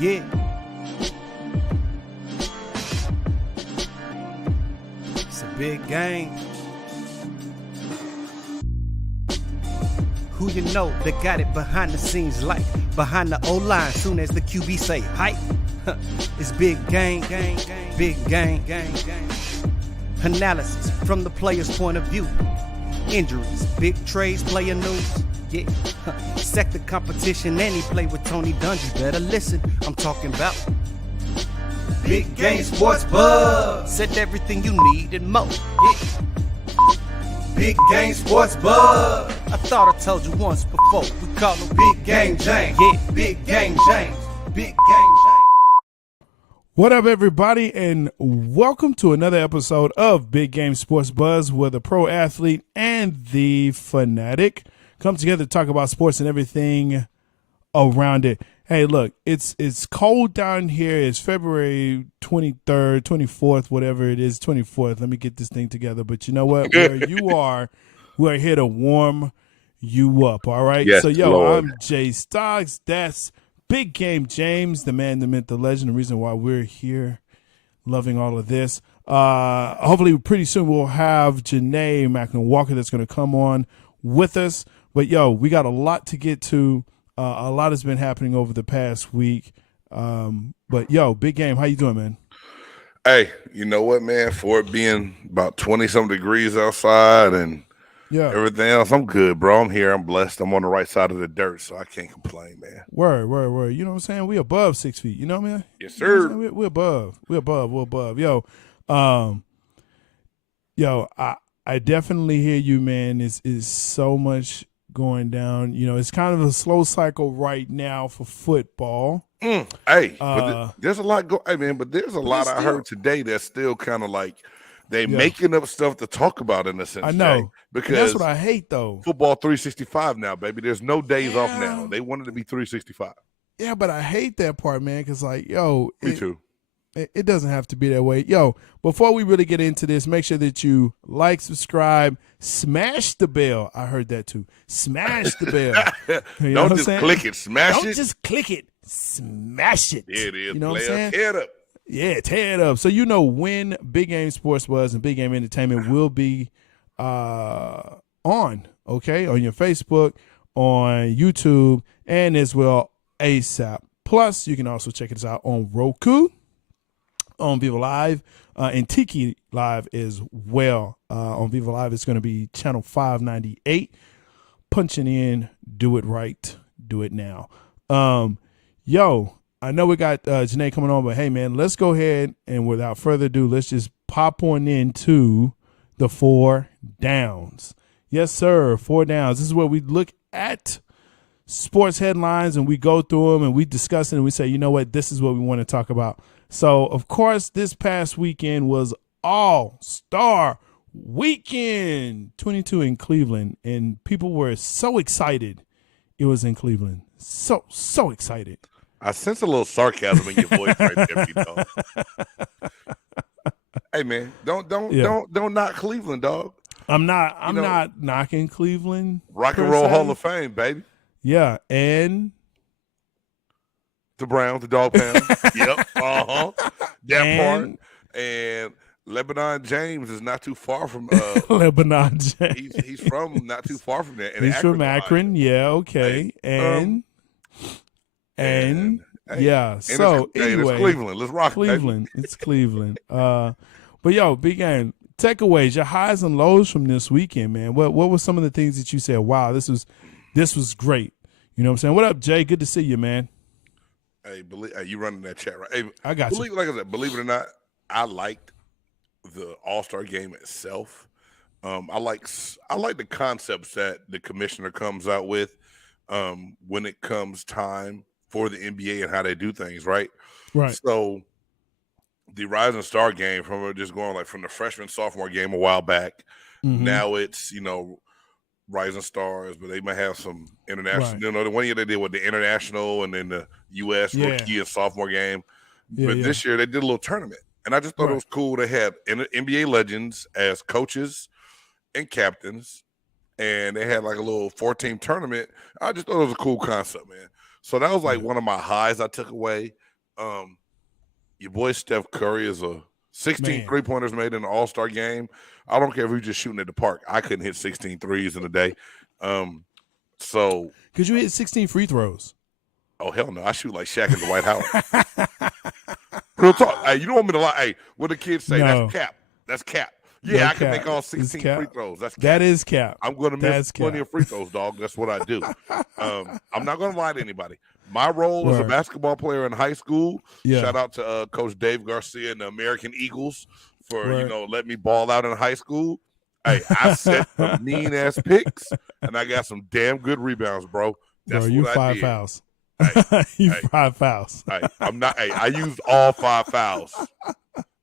Yeah. It's a big game. Who you know that got it behind the scenes like behind the O-line soon as the QB say hype. It's big game, big game. Analysis from the player's point of view. Injuries, big trades, player news. Yeah, sector competition, and he play with Tony Dungy. Better listen, I'm talking about Big Game Sports Buzz. Said everything you need and more. Yeah. Big Game Sports Buzz. I thought I told you once before. We call him Big Game James. Yeah, Big Game James. Big Game James. What up, everybody, and welcome to another episode of Big Game Sports Buzz, where the pro athlete and the fanatic come together to talk about sports and everything around it. Hey, look, it's cold down here. It's February 23rd, 24th, whatever it is, 24th. Let me get this thing together. But you know what? Where you are, we're here to warm you up, all right? Yes, so, yo, Lord. I'm Jay Stoggs. That's Big Game James, the man, the myth, the legend, the reason why we're here loving all of this. Hopefully pretty soon we'll have Janae Macklin-Walker that's going to come on with us. But, yo, we got a lot to get to. A lot has been happening over the past week. But, yo, Big Game, how you doing, man? Hey, you know what, man? For it being about 20-some degrees outside and everything else, I'm good, bro. I'm here. I'm blessed. I'm on the right side of the dirt, so I can't complain, man. Word. You know what I'm saying? We above 6 feet. You know what I mean? Yes, sir. You know we're above. We're above. Yo, I definitely hear you, man. Is so much going down. You know, it's kind of a slow cycle right now for football. Hey, but there's a lot Hey, man, but there's a lot I heard today that's still kind of like they making up stuff to talk about in a sense. I know. Jay, because that's what I hate, though. Football 365 now, baby. There's no days off now. They wanted to be 365. Yeah, but I hate that part, man, because, like, yo. Me too. It doesn't have to be that way. Yo, before we really get into this, make sure that you like, subscribe, smash the bell. I heard that too. Smash the bell. You know Don't just click it, smash it. Don't just click it, smash it. There it is. You know what I'm saying? Tear it up. Yeah, tear it up. So you know when Big Game Sports Buzz and Big Game Entertainment will be on, okay? On your Facebook, on YouTube, and as well ASAP. Plus, you can also check us out on Roku, on Viva Live, and Tiki Live as well. On Viva Live, it's going to be channel 598. Punching in, do it right, do it now. Yo, I know we got Janae coming on, but hey, man, let's go ahead and without further ado, let's just pop on into the 4 downs. Yes, sir, 4 downs. This is where we look at sports headlines and we go through them and we discuss it and we say, you know what, this is what we want to talk about. So, of course, this past weekend was All-Star Weekend 22 in Cleveland, and people were so excited it was in Cleveland. So excited. I sense a little sarcasm in your voice right there, you know. Hey, man, don't knock Cleveland, dog. I'm not knocking Cleveland. Rock and Roll Hall of Fame, baby. Yeah, and the Browns, the Dog Pound. Yep. That part. And Lebanon James is not too far from Lebanon James. He's from not too far from there. He's from Akron. Yeah, okay. Hey, yeah. So anyway, it's Cleveland. Let's rock Cleveland. Baby. It's Cleveland. But yo, Big Game, takeaways, your highs and lows from this weekend, man. What were some of the things that you said, wow, this was great. You know what I'm saying? What up, Jay? Good to see you, man. Hey, you running that chat, right? Hey, I got you. Like I said, believe it or not, I liked the All-Star game itself. I like the concepts that the commissioner comes out with when it comes time for the NBA and how they do things, right? Right. So the Rising Star game from just going like from the freshman sophomore game a while back, now it's Rising Stars, but they might have some international. Right. You know, the one year they did with the international and then the U.S. rookie and sophomore game. But this year they did a little tournament, and I just thought it was cool. They had NBA legends as coaches and captains, and they had like a little 4-team tournament. I just thought it was a cool concept, man. So that was like one of my highs I took away Your boy Steph Curry is a 16 Man. three-pointers made in the All-Star game. I don't care if you're just shooting at the park. I couldn't hit 16 threes in a day. So Because you hit 16 free throws. oh hell no, I shoot like Shaq and Dwight Howard. Real talk. Hey, you don't want me to lie. Hey, what the kids say, No. that's cap. That's cap. Yeah, No I can cap. make all It's 16 cap. free throws. That's cap. That is cap. I'm going to miss That's plenty cap. of free throws, dog. That's what I do. I'm not going to lie to anybody. My role as a Word. basketball player in high school, Yeah. shout out to Coach Dave Garcia and the American Eagles for, Word. letting me ball out in high school. Hey, I set some mean-ass picks, and I got some damn good rebounds, bro. That's Bro, you what I 5 did. fouls. Hey, you hey. 5 fouls. Hey, I'm not. Hey, I used all 5 fouls.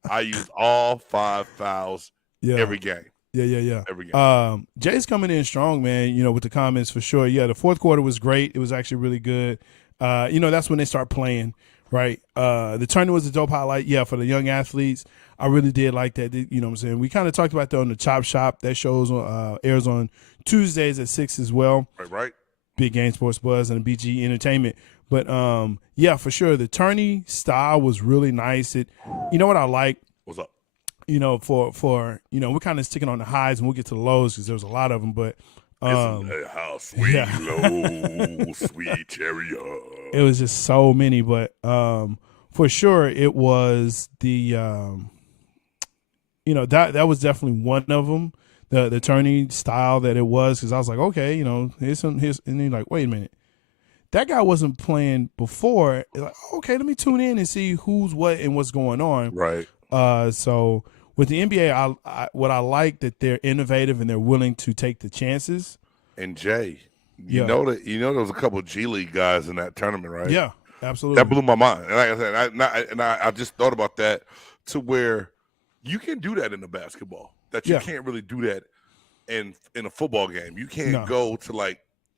I used all 5 fouls Yeah. every game. Yeah. Every game. Jay's coming in strong, man, with the comments for sure. Yeah, the fourth quarter was great. It was actually really good. That's when they start playing, right? The tournament was a dope highlight, for the young athletes. I really did like that. You know what I'm saying? We kind of talked about that on the Chop Shop. That shows airs on Tuesdays at 6 as well. Right. Big Game Sports Buzz and BG Entertainment. But for sure, the tourney style was really nice. You know what I like? What's up? For we're kind of sticking on the highs and we'll get to the lows because there was a lot of them. But How sweet, low, sweet cherry. it was just so many. But for sure, it was the that was definitely one of them. The tourney style that it was, because I was like, okay, here's and then like, wait a minute, that guy wasn't playing before. Like, okay, let me tune in and see who's what and what's going on. Right. So with the NBA, what I like that they're innovative and they're willing to take the chances. And Jay, you know there was a couple of G League guys in that tournament, right? Yeah, absolutely. That blew my mind. And like I said, I just thought about that to where you can do that in the basketball. That you can't really do that in a football game. You can't go to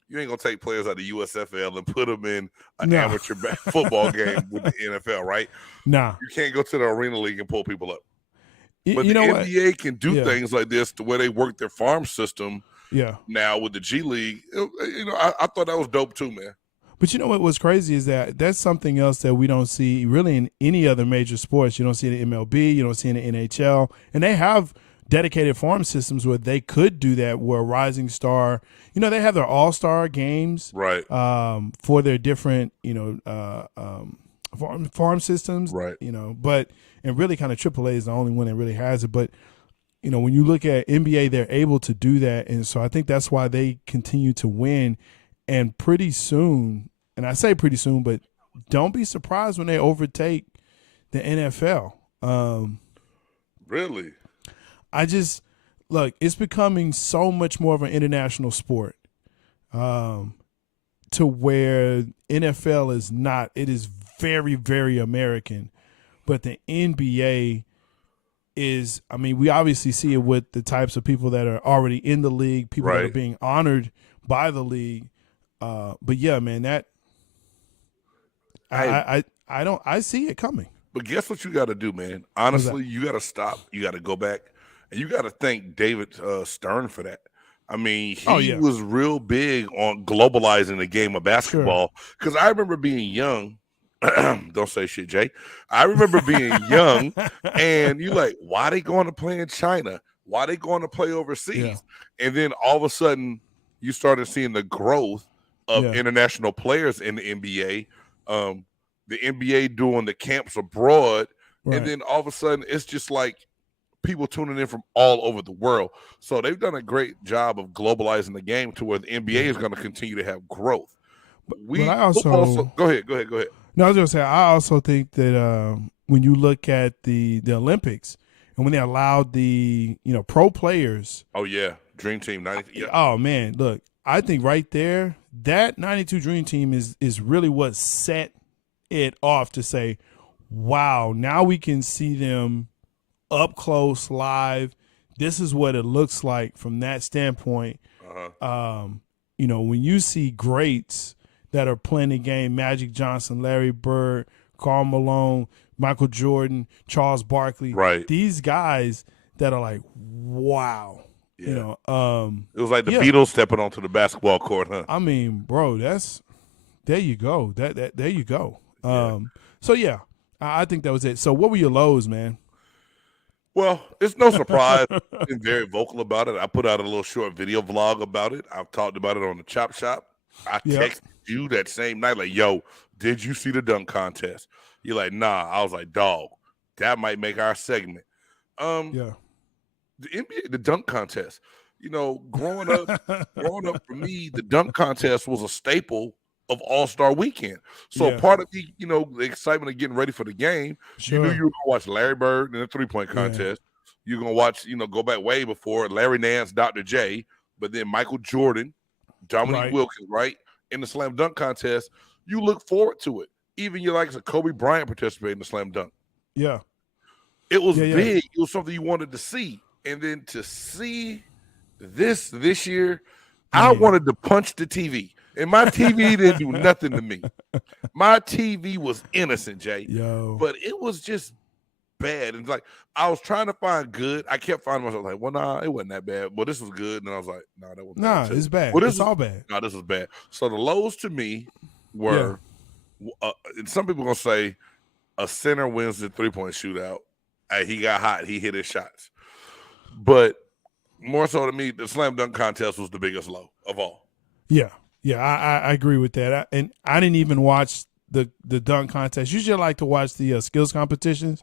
you ain't gonna take players out of the USFL and put them in an amateur football game with the NFL, right? Nah, you can't go to the Arena League and pull people up. But you the know NBA what? can do things like this the way they work their farm system. Yeah. Now with the G League, I thought that was dope too, man. But you know what was crazy is that's something else that we don't see really in any other major sports. You don't see it in MLB, you don't see it in the NHL, and they have dedicated farm systems where they could do that. Where Rising Star, they have their all-star games, right? For their different, farm systems, right? But and really, kind of AAA is the only one that really has it. But when you look at NBA, they're able to do that, and so I think that's why they continue to win. And pretty soon, and I say pretty soon, but don't be surprised when they overtake the NFL. Really? It's becoming so much more of an international sport, to where NFL is not. It is very, very American, but the NBA is. I mean, we obviously see it with the types of people that are already in the league, people that are being honored by the league. But yeah, man, that I see it coming. But guess what you got to do, man? Honestly, you got to stop. You got to go back, and you got to thank David Stern for that. I mean, he was real big on globalizing the game of basketball. Because I remember being young. Don't say shit, Jay. I remember being young, and you like, why they going to play in China? Why they going to play overseas? Yeah. And then all of a sudden, you started seeing the growth of international players in the NBA. The NBA doing the camps abroad, and then all of a sudden, it's just like people tuning in from all over the world. So they've done a great job of globalizing the game to where the NBA is going to continue to have growth. But I also go ahead. No, I was going to say, I also think that when you look at the Olympics and when they allowed the pro players. Oh yeah, Dream Team 92. Yeah. Oh man, look, I think right there that 92 Dream Team is really what set it off to say, wow, now we can see them up close, live. This is what it looks like from that standpoint. When you see greats that are playing the game, Magic Johnson, Larry Bird, Karl Malone, Michael Jordan, Charles Barkley, these guys that are like, wow. Yeah. It was like the Beatles stepping onto the basketball court, huh? I mean, bro, there you go. There you go. So yeah, I think that was it. So what were your lows, man? Well, it's no surprise. I've been very vocal about it. I put out a little short video vlog about it. I've talked about it on the Chop Shop. I Yep. texted you that same night, like, yo, did you see the dunk contest? You're like, nah. I was like, dog, that might make our segment. Yeah. The NBA, the dunk contest. You know, growing up for me, the dunk contest was a staple of All-Star Weekend. So Yeah. part of the, the excitement of getting ready for the game, you knew Sure. you were gonna watch Larry Bird in the three-point contest. You're gonna watch, go back way before Larry Nance, Dr. J, but then Michael Jordan, Dominique Right. Wilkins, right? In the slam dunk contest, you look forward to it. Even you like Kobe Bryant participated in the slam dunk. Yeah. It was Yeah. big. It was something you wanted to see. And then to see this year, I wanted to punch the TV. And my TV didn't do nothing to me. My TV was innocent, Jay. Yo. But it was just bad. And like I was trying to find good. I kept finding myself like, well, nah, it wasn't that bad. Well, this was good. And I was like, nah, that was bad too. It's bad. Well, It's all bad. No, this was bad. So the lows to me were, and some people are going to say a center wins the three-point shootout. He got hot. He hit his shots. But more so to me, the slam dunk contest was the biggest low of all. Yeah. Yeah, I agree with that. And I didn't even watch the dunk contest. Usually I like to watch the skills competitions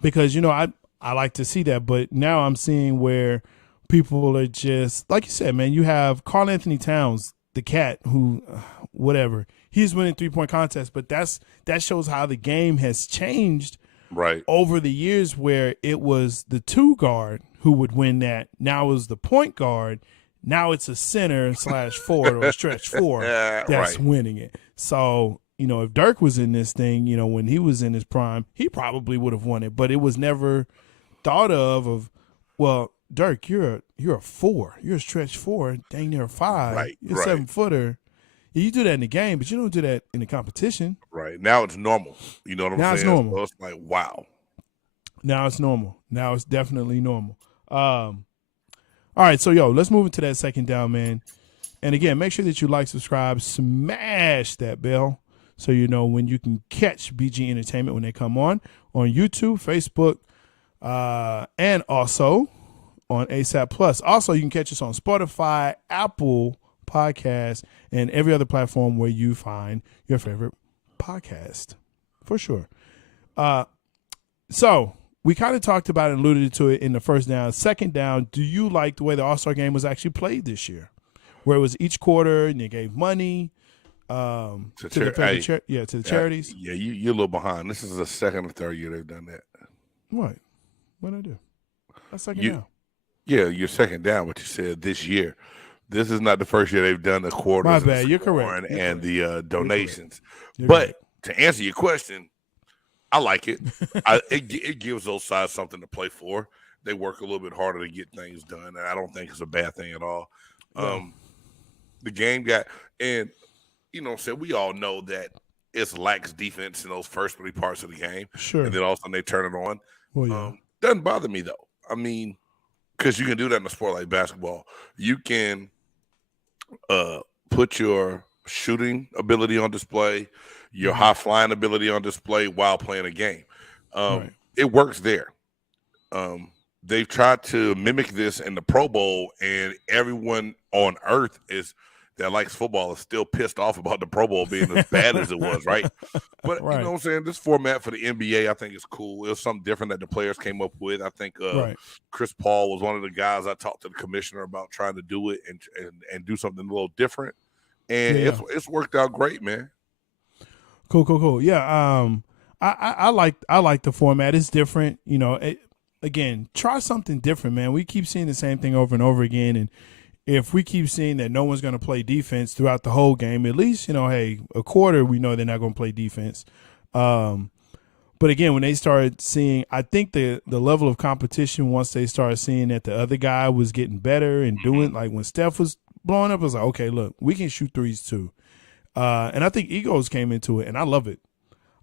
because, I like to see that. But now I'm seeing where people are just, like you said, man, you have Karl Anthony Towns, the cat who, whatever, he's winning three-point contests. But that shows how the game has changed over the years where it was the two guard who would win that. Now it was the point guard. Now it's a center / forward or stretch four that's winning it. So, if Dirk was in this thing, when he was in his prime, he probably would have won it. But it was never thought of, well, Dirk, you're a four. You're a stretch four, dang near a five. You're a 7-footer. You do that in the game, but you don't do that in the competition. Right. Now it's normal. You know what I'm saying? Now it's normal. So it's like, wow. Now it's normal. Now it's definitely normal. All right, so, let's move into that second down, man. And, again, make sure that you like, subscribe, smash that bell so you know when you can catch BG Entertainment when they come on YouTube, Facebook, and also on ASAP Plus. Also, you can catch us on Spotify, Apple Podcasts, and every other platform where you find your favorite podcast, for sure. So we kind of talked about it and alluded to it in the first down. Second down, do you like the way the All-Star game was actually played this year? Where it was each quarter and they gave money to the charities? Yeah, you're a little behind. This is the second or third year they've done that. What? What'd I do? That's second down. Yeah, you're second down, but you said this year. This is not the first year they've done the quarters. My bad. You're correct. And the donations. You're but correct. To answer your question, I like it. It gives those sides something to play for. They work a little bit harder to get things done, and I don't think it's a bad thing at all. The game got – and, we all know that it lacks defense in those first three parts of the game. Sure. And then all of a sudden they turn it on. Well, yeah. Doesn't bother me, though. I mean, because you can do that in a sport like basketball. You can put your shooting ability on display, your high-flying ability on display while playing a game. It works there. They've tried to mimic this in the Pro Bowl, and everyone on earth that likes football is still pissed off about the Pro Bowl being as bad as it was, right? But you know what I'm saying? This format for the NBA, I think, is cool. It was something different that the players came up with. I think Chris Paul was one of the guys I talked to the commissioner about trying to do it and do something a little different. And it's worked out great, man. Cool. Yeah, I like the format. It's different. Again, try something different, man. We keep seeing the same thing over and over again, and if we keep seeing that no one's going to play defense throughout the whole game, at least, hey, a quarter, we know they're not going to play defense. But again, when they started seeing, I think the level of competition, once they started seeing that the other guy was getting better and doing, like when Steph was blowing up, I was like, okay, look, we can shoot threes too. And I think egos came into it, and I love it.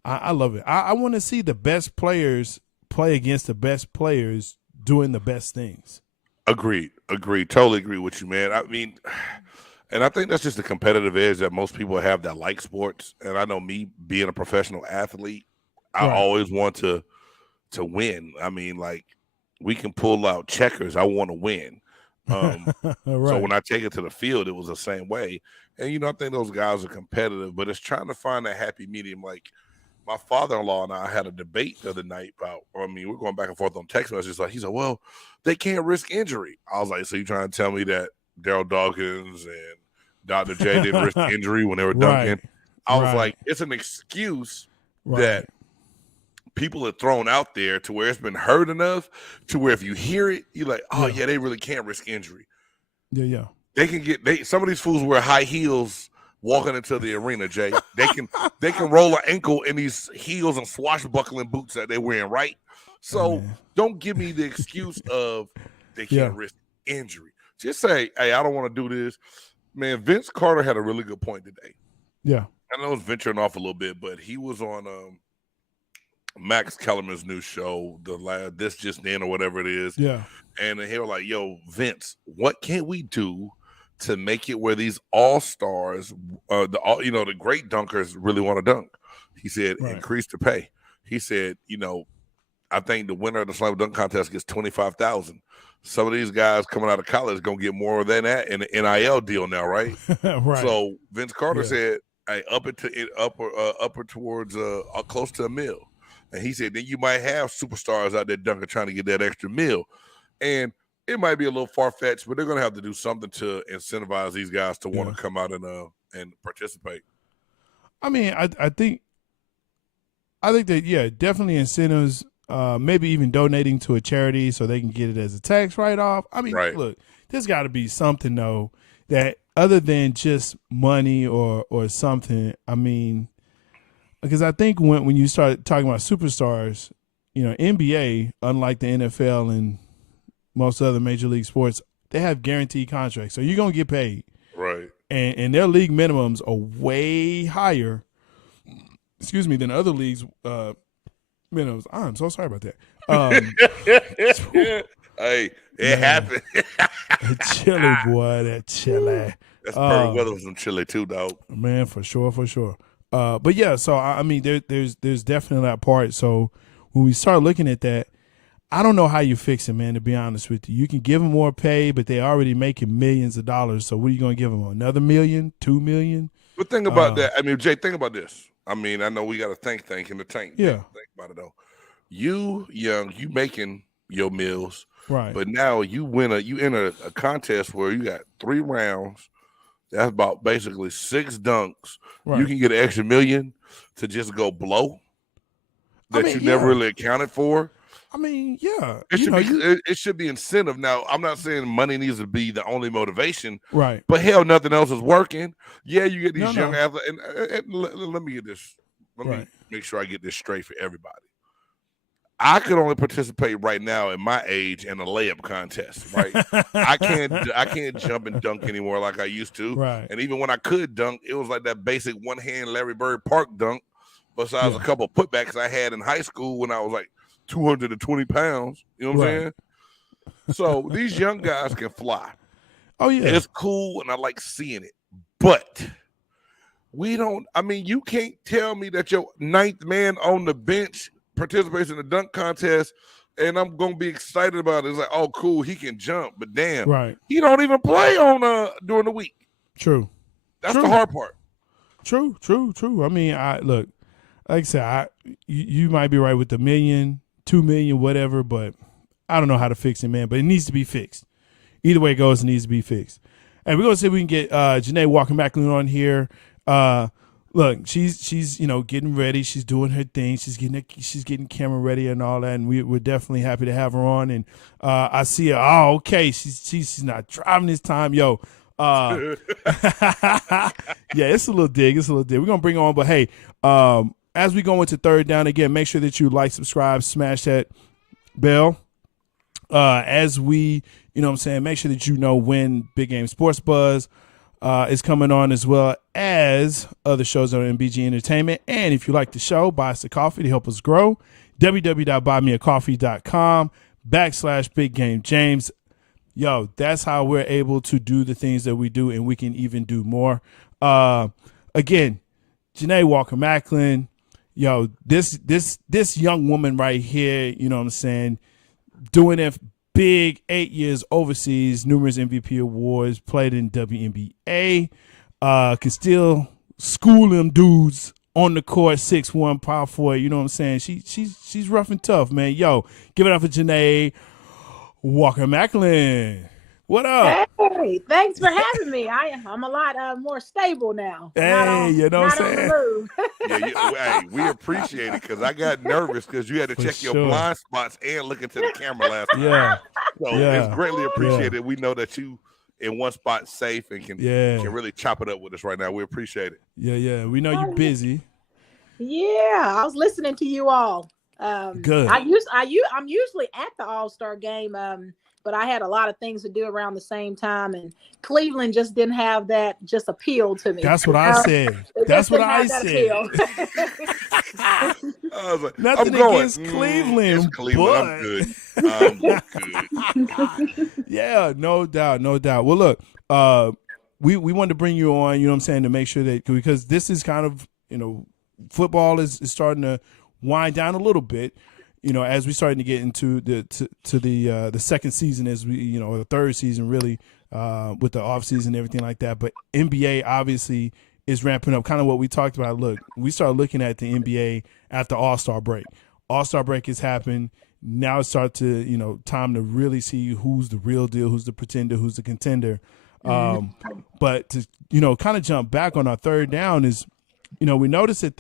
I love it. I want to see the best players play against the best players doing the best things. Agreed. Totally agree with you, man. I mean, and I think that's just the competitive edge that most people have that like sports. And I know me being a professional athlete, I Right. always want to win. I mean, like, we can pull out checkers. I want to win. So Right. when I take it to the field, it was the same way. And I think those guys are competitive, but it's trying to find a happy medium. Like, my father-in-law and I had a debate the other night about, we're going back and forth on text messages. Like, he said, well, they can't risk injury. I was like, so you trying to tell me that Daryl Dawkins and Dr. J didn't risk injury when they were dunking? Right. I was like, it's an excuse that people are thrown out there to where it's been heard enough to where if you hear it, you're like, oh, yeah, they really can't risk injury. Yeah. They can some of these fools wear high heels walking into the arena, Jay. They can roll an ankle in these heels and swashbuckling boots that they're wearing, right? So don't give me the excuse of they can't risk injury. Just say, hey, I don't want to do this. Man, Vince Carter had a really good point today. Yeah. I know it's venturing off a little bit, but he was on Max Kellerman's new show, This Just In or whatever it is. Yeah. And they were like, yo, Vince, what can we do to make it where these all-stars, the great dunkers really want to dunk? He said, increase the pay. He said, I think the winner of the slam dunk contest gets $25,000. Some of these guys coming out of college going to get more than that in the NIL deal now, right? Right. So Vince Carter said, hey, upper towards close to $1 million. And he said, then you might have superstars out there dunking trying to get that extra $1 million. And it might be a little far-fetched, but they're going to have to do something to incentivize these guys to want to come out and participate. I mean, I think that, definitely incentives, maybe even donating to a charity so they can get it as a tax write-off. I mean, look, there's got to be something, though, that other than just money or something. I mean, because I think when you start talking about superstars, NBA, unlike the NFL and most other major league sports, they have guaranteed contracts. So you're going to get paid. Right. And their league minimums are way higher, than other leagues' minimums. I'm so sorry about that. Hey, it happened. Chili, boy, that chili. That's perfect weather for some chili too, dog. Man, for sure. But yeah, so I mean, there's definitely that part. So when we start looking at that, I don't know how you fix it, man. To be honest with you, you can give them more pay, but they already making millions of dollars. So what are you going to give them? Another $1 million, $2 million? But think about that. I mean, Jay, think about this. I mean, I know we got to think in the tank. Yeah. Think about it though. You making your meals, right? But now you enter a contest where you got 3 rounds. That's about basically 6 dunks. Right. You can get an extra $1 million to just go blow that you never really accounted for. I mean, yeah. It should be incentive. Now, I'm not saying money needs to be the only motivation. Right. But hell, nothing else is working. Yeah, you get these young athletes. And let me get this. Let me make sure I get this straight for everybody. I could only participate right now at my age in a layup contest, right? I can't jump and dunk anymore like I used to. Right. And even when I could dunk, it was like that basic one-hand Larry Bird Park dunk, besides a couple of putbacks I had in high school when I was like 220 pounds. You know what I'm saying? So these young guys can fly. Oh, yeah. It's cool, and I like seeing it. But you can't tell me that your 9th man on the bench participates in the dunk contest and I'm gonna be excited about it. It's like, oh, cool, he can jump, but damn, he don't even play on during the week. True. That's the hard part. True. I mean, look, like I said, you might be right with the $1 million, $2 million, whatever, but I don't know how to fix it, man. But it needs to be fixed. Either way it goes, it needs to be fixed. And we're gonna see if we can get Janae Walker-Macklin on here. Look, she's getting ready. She's doing her thing. She's getting camera ready and all that. And we're definitely happy to have her on. And I see her. Oh, okay. She's not driving this time, yo. Yeah, it's a little dig. We're gonna bring her on, but hey, as we go into third down again, make sure that you like, subscribe, smash that bell. As we, make sure that when Big Game Sports Buzz is coming on, as well as other shows on MBG Entertainment. And if you like the show, buy us a coffee to help us grow. www.buymeacoffee.com/Big Game James. Yo, that's how we're able to do the things that we do, and we can even do more. Again, Janae Walker-Macklin, yo, this young woman right here, you know what I'm saying, doing it big, 8 years overseas, numerous MVP awards, played in WNBA, can still school them dudes on the court, 6'1", power forward. You know what I'm saying? She's rough and tough, man. Yo, give it up for Janae Walker-Macklin. What up? Hey, thanks for having me. I'm a lot more stable now. Hey, you know what I'm saying? On the move. Hey, we appreciate it because I got nervous because you had to check your blind spots and look into the camera last time. Yeah. So it's greatly appreciated. We know that you in one spot safe and can really chop it up with us right now. We appreciate it. Yeah. We know you're busy. Yeah, I was listening to you all. Good. I'm usually at the All-Star game, but I had a lot of things to do around the same time, and Cleveland just didn't have that just appeal to me. That's what I said. That's what I said. I was like, Nothing against Cleveland, it's Cleveland. I'm good. Yeah, no doubt. Well, look, we wanted to bring you on, you know what I'm saying, to make sure that, because this is kind of, you know, football is starting to wind down a little bit, you know, as we're starting to get into the second season, as we, you know, the third season really, with the off season and everything like that. But NBA obviously is ramping up, kind of what we talked about. Look, we started looking at the NBA after All-Star break. All-Star break has happened. Now it's time to really see who's the real deal, who's the pretender, who's the contender. But to, you know, kind of jump back on our third down is, you know, we noticed that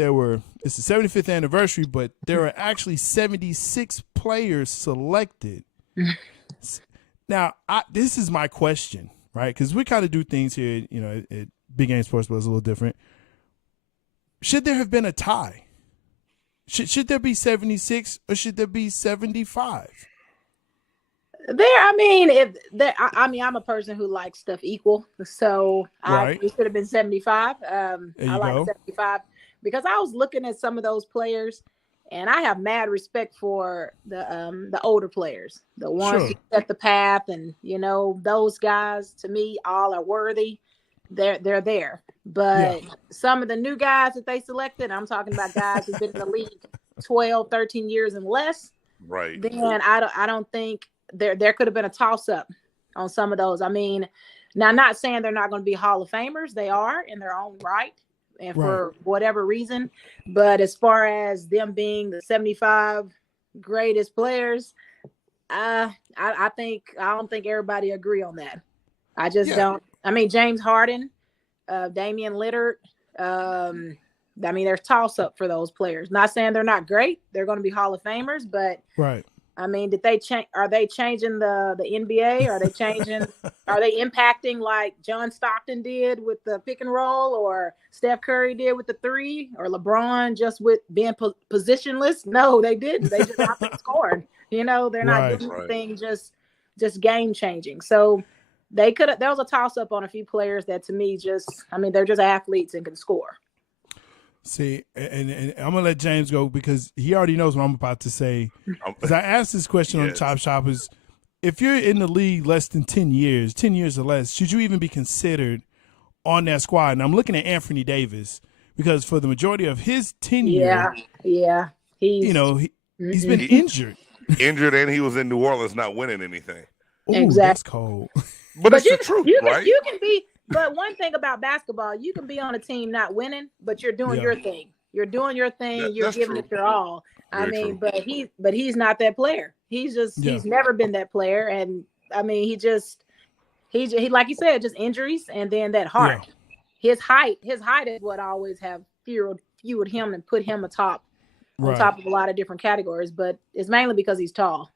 it's the 75th anniversary, but there are actually 76 players selected. Now, this is my question, right? Because we kind of do things here, you know, at Big Game Sports, but it's a little different. Should there have been a tie? Should there be 76 or should there be 75? I'm a person who likes stuff equal, so it should have been 75. I like 75 because I was looking at some of those players, and I have mad respect for the older players, the ones who set the path, and you know those guys. To me, all are worthy. They're there, but some of the new guys that they selected, I'm talking about guys who've been in the league 12, 13 years and less. Right. Then I don't think. There could have been a toss-up on some of those. I mean, now not saying they're not going to be Hall of Famers. They are in their own right and for whatever reason. But as far as them being the 75 greatest players, I don't think everybody agree on that. I just don't. I mean, James Harden, Damian Lillard, there's toss-up for those players. Not saying they're not great. They're going to be Hall of Famers, but I mean, did they change? Are they changing the NBA? Are they changing? Are they impacting like John Stockton did with the pick and roll, or Steph Curry did with the three, or LeBron just with being positionless? No, they didn't. They just not scoring. You know, they're not doing anything just game changing. So they could have. There was a toss up on a few players that to me they're just athletes and can score. See, and I'm going to let James go because he already knows what I'm about to say. Because I asked this question on Chop Shoppers. If you're in the league less than 10 years or less, should you even be considered on that squad? And I'm looking at Anthony Davis because for the majority of his tenure, he's been injured. Injured, and he was in New Orleans not winning anything. Ooh, exactly. That's cold. But it's the truth, right? You can be. But one thing about basketball, you can be on a team not winning, but you're doing your thing. You're doing your thing. You're giving it your all. But he's not that player. He's never been that player. And I mean, he like you said, just injuries and then that heart. Yeah. His height is what always have fueled him and put him on top of a lot of different categories. But it's mainly because he's tall.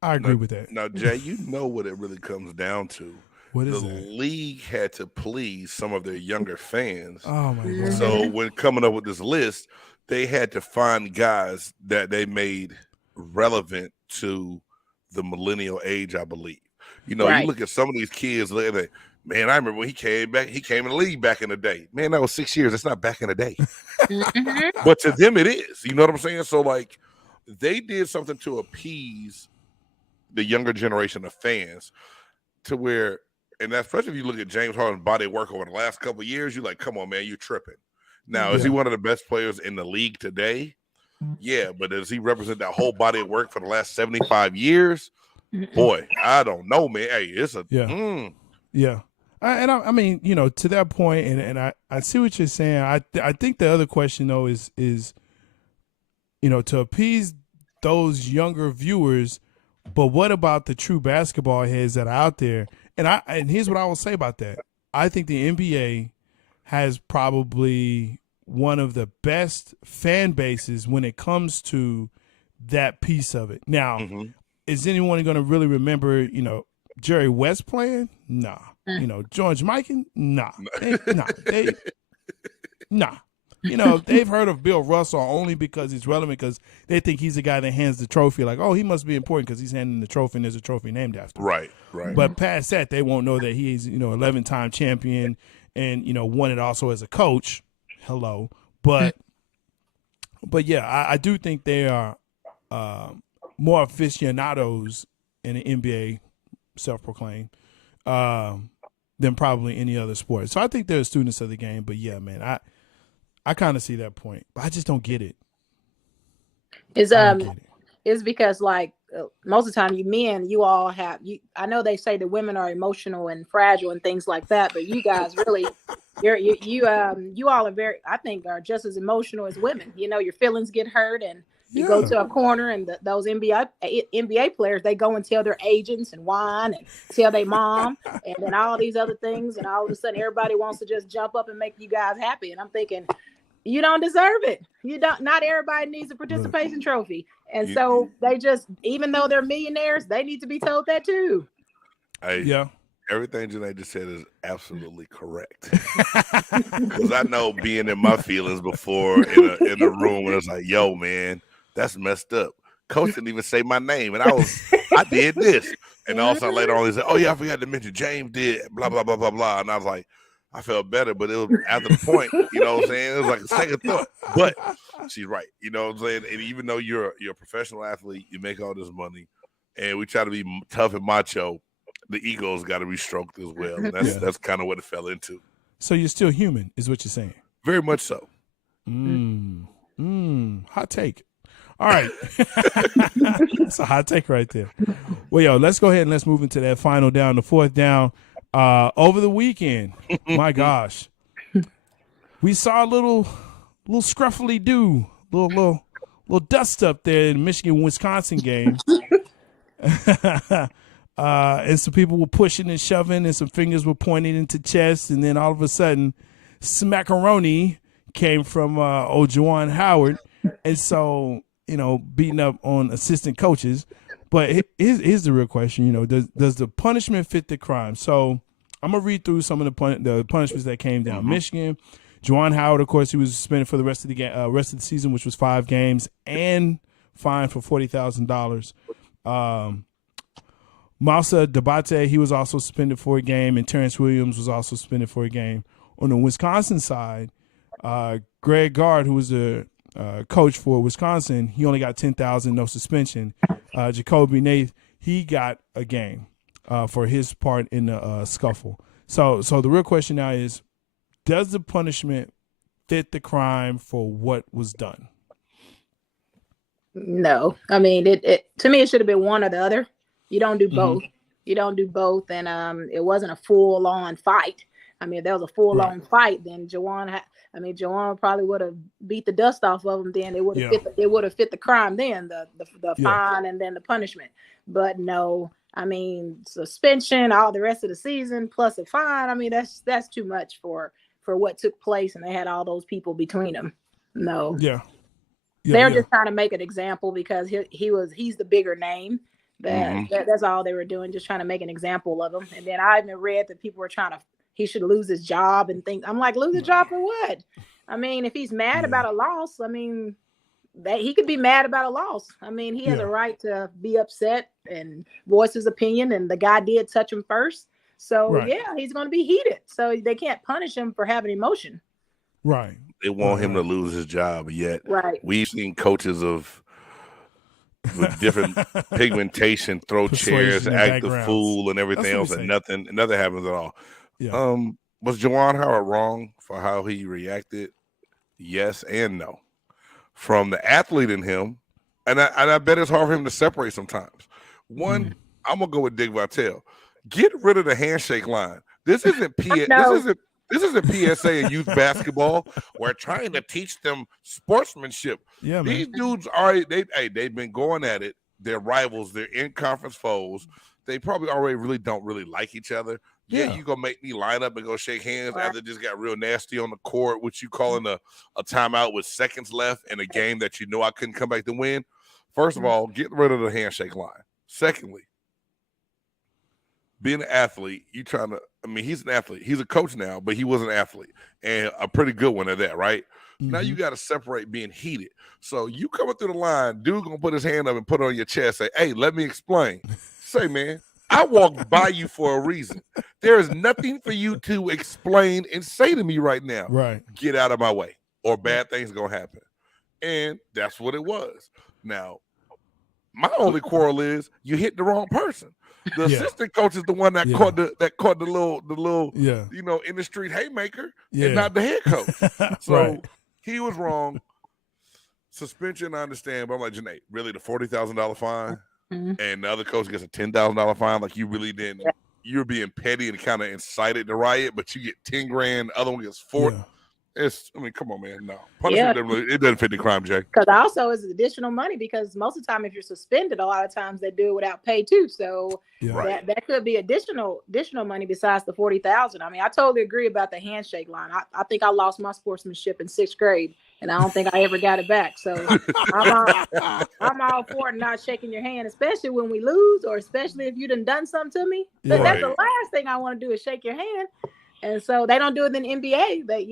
I agree with that. Now, Jay, you know what it really comes down to. What is the league had to please some of their younger fans. Oh my God. So when coming up with this list, they had to find guys that they made relevant to the millennial age, I believe. You know, you look at some of these kids, man, I remember when he came in the league back in the day. Man, that was 6 years. It's not back in the day. But to them, it is. You know what I'm saying? So, like, they did something to appease the younger generation of fans to where, and especially if you look at James Harden's body work over the last couple of years, you're like, come on, man, you're tripping. Now, is he one of the best players in the league today? Yeah, but does he represent that whole body of work for the last 75 years? Boy, I don't know, man. Hey, it's a yeah. I mean, you know, to that point, and I see what you're saying. I think the other question though is you know, to appease those younger viewers, but what about the true basketball heads that are out there? And here's what I will say about that. I think the NBA has probably one of the best fan bases when it comes to that piece of it. Now, is anyone going to really remember, you know, Jerry West playing? Nah. You know, George Mikan? Nah. Nah. You know, they've heard of Bill Russell only because he's relevant, because they think he's the guy that hands the trophy. Like, oh, he must be important because he's handing the trophy and there's a trophy named after him. Right. But past that, they won't know that he's, you know, 11-time champion and, you know, won it also as a coach. Hello. But yeah, I do think they are more aficionados in the NBA, self-proclaimed, than probably any other sport. So I think they're students of the game. But yeah, man, I kind of see that point, but I just don't get it. It's because like most of the time, you all have I know they say that women are emotional and fragile and things like that, but you guys really, you all are I think are just as emotional as women. You know, your feelings get hurt, and you go to a corner, and those NBA players, they go and tell their agents and whine and tell their mom, and then all these other things, and all of a sudden everybody wants to just jump up and make you guys happy. And I'm thinking, you don't deserve it. You don't. Not everybody needs a participation trophy, and so they just, even though they're millionaires, they need to be told that too. Everything Janae just said is absolutely correct. Because I know being in my feelings before in a room, and it's like, yo, man, that's messed up. Coach didn't even say my name, and I did this, and all of a sudden later on he said, oh yeah, I forgot to mention James did blah blah blah blah blah, and I was like, I felt better, but it was after the point, you know what I'm saying? It was like a second thought, but she's right, you know what I'm saying? And even though you're a professional athlete, you make all this money, and we try to be tough and macho, the ego's got to be stroked as well. And that's kind of what it fell into. So you're still human, is what you're saying? Very much so. Hot take. All right. That's a hot take right there. Well, yo, let's go ahead and let's move into that final down, the fourth down. Over the weekend, my gosh, we saw a little scruffily do, little dust up there in the Michigan-Wisconsin game. And some people were pushing and shoving, and some fingers were pointing into chest, and then all of a sudden, smackaroni came from Jawan Howard, and so, you know, beating up on assistant coaches. But here's the real question, you know, does the punishment fit the crime? So I'm gonna read through some of the punishments that came down. Michigan, Jawan Howard, of course, he was suspended for the rest of the season, which was 5 games, and fined for $40,000. Moussa Dabate, he was also suspended for a game, and Terrence Williams was also suspended for a game. On the Wisconsin side, Greg Gard, who was the coach for Wisconsin, he only got $10,000, no suspension. Jacoby Nath, he got a game for his part in the scuffle. So the real question now is, does the punishment fit the crime for what was done? No. I mean, it to me, it should have been one or the other. You don't do both. You don't do both. And it wasn't a full-on fight. I mean, if there was a full-on fight, then Jawan probably would have beat the dust off of him. Then it would have fit the crime. Then the fine and then the punishment. But no, I mean, suspension all the rest of the season plus a fine. I mean, that's too much for what took place, and they had all those people between them. No. They're just trying to make an example because he's the bigger name. That's all they were doing, just trying to make an example of him. And then I even read that people were he should lose his job and things. I'm like, lose his job for what? I mean, if he's mad about a loss, I mean, that he could be mad about a loss. I mean, he has a right to be upset and voice his opinion. And the guy did touch him first. So he's going to be heated. So they can't punish him for having emotion. Right. They want him to lose his job. Yet we've seen coaches with different pigmentation throw chairs, act the fool, and everything else, and nothing happens at all. Was Jawan Howard wrong for how he reacted? Yes and no. From the athlete in him, and I bet it's hard for him to separate sometimes. One, I'm gonna go with Dick Vitale. Get rid of the handshake line. This isn't this isn't PSA and youth basketball. We're trying to teach them sportsmanship. Yeah, man. These dudes they've been going at it. They're rivals. They're in conference foes. They probably already don't like each other. Yeah, you gonna make me line up and go shake hands after it just got real nasty on the court, which you calling a timeout with seconds left in a game that you know I couldn't come back to win. First of all, get rid of the handshake line. Secondly, being an athlete, he's an athlete. He's a coach now, but he was an athlete and a pretty good one at that, right? Mm-hmm. Now you got to separate being heated. So you coming through the line, dude gonna put his hand up and put it on your chest, say, hey, let me explain. Say, man, I walked by you for a reason. There is nothing for you to explain and say to me right now. Right. Get out of my way or bad things going to happen. And that's what it was. Now, my only quarrel is you hit the wrong person. The assistant coach is the one that caught the little in the street haymaker and not the head coach. So he was wrong. Suspension, I understand, but I'm like, Janae, really the $40,000 fine? And the other coach gets a $10,000 fine. Like you really didn't. You're being petty and kind of incited the riot, but you get 10 grand. The other one gets 4. Come on, man. No, punishment it doesn't fit the crime, Jay. Because also it's additional money because most of the time, if you're suspended, a lot of times they do it without pay too. So that could be additional money besides the $40,000. I mean, I totally agree about the handshake line. I think I lost my sportsmanship in 6th grade. And I don't think I ever got it back. So I'm all for not shaking your hand, especially when we lose, or especially if you done something to me. But that's the last thing I want to do is shake your hand. And so they don't do it in the NBA. They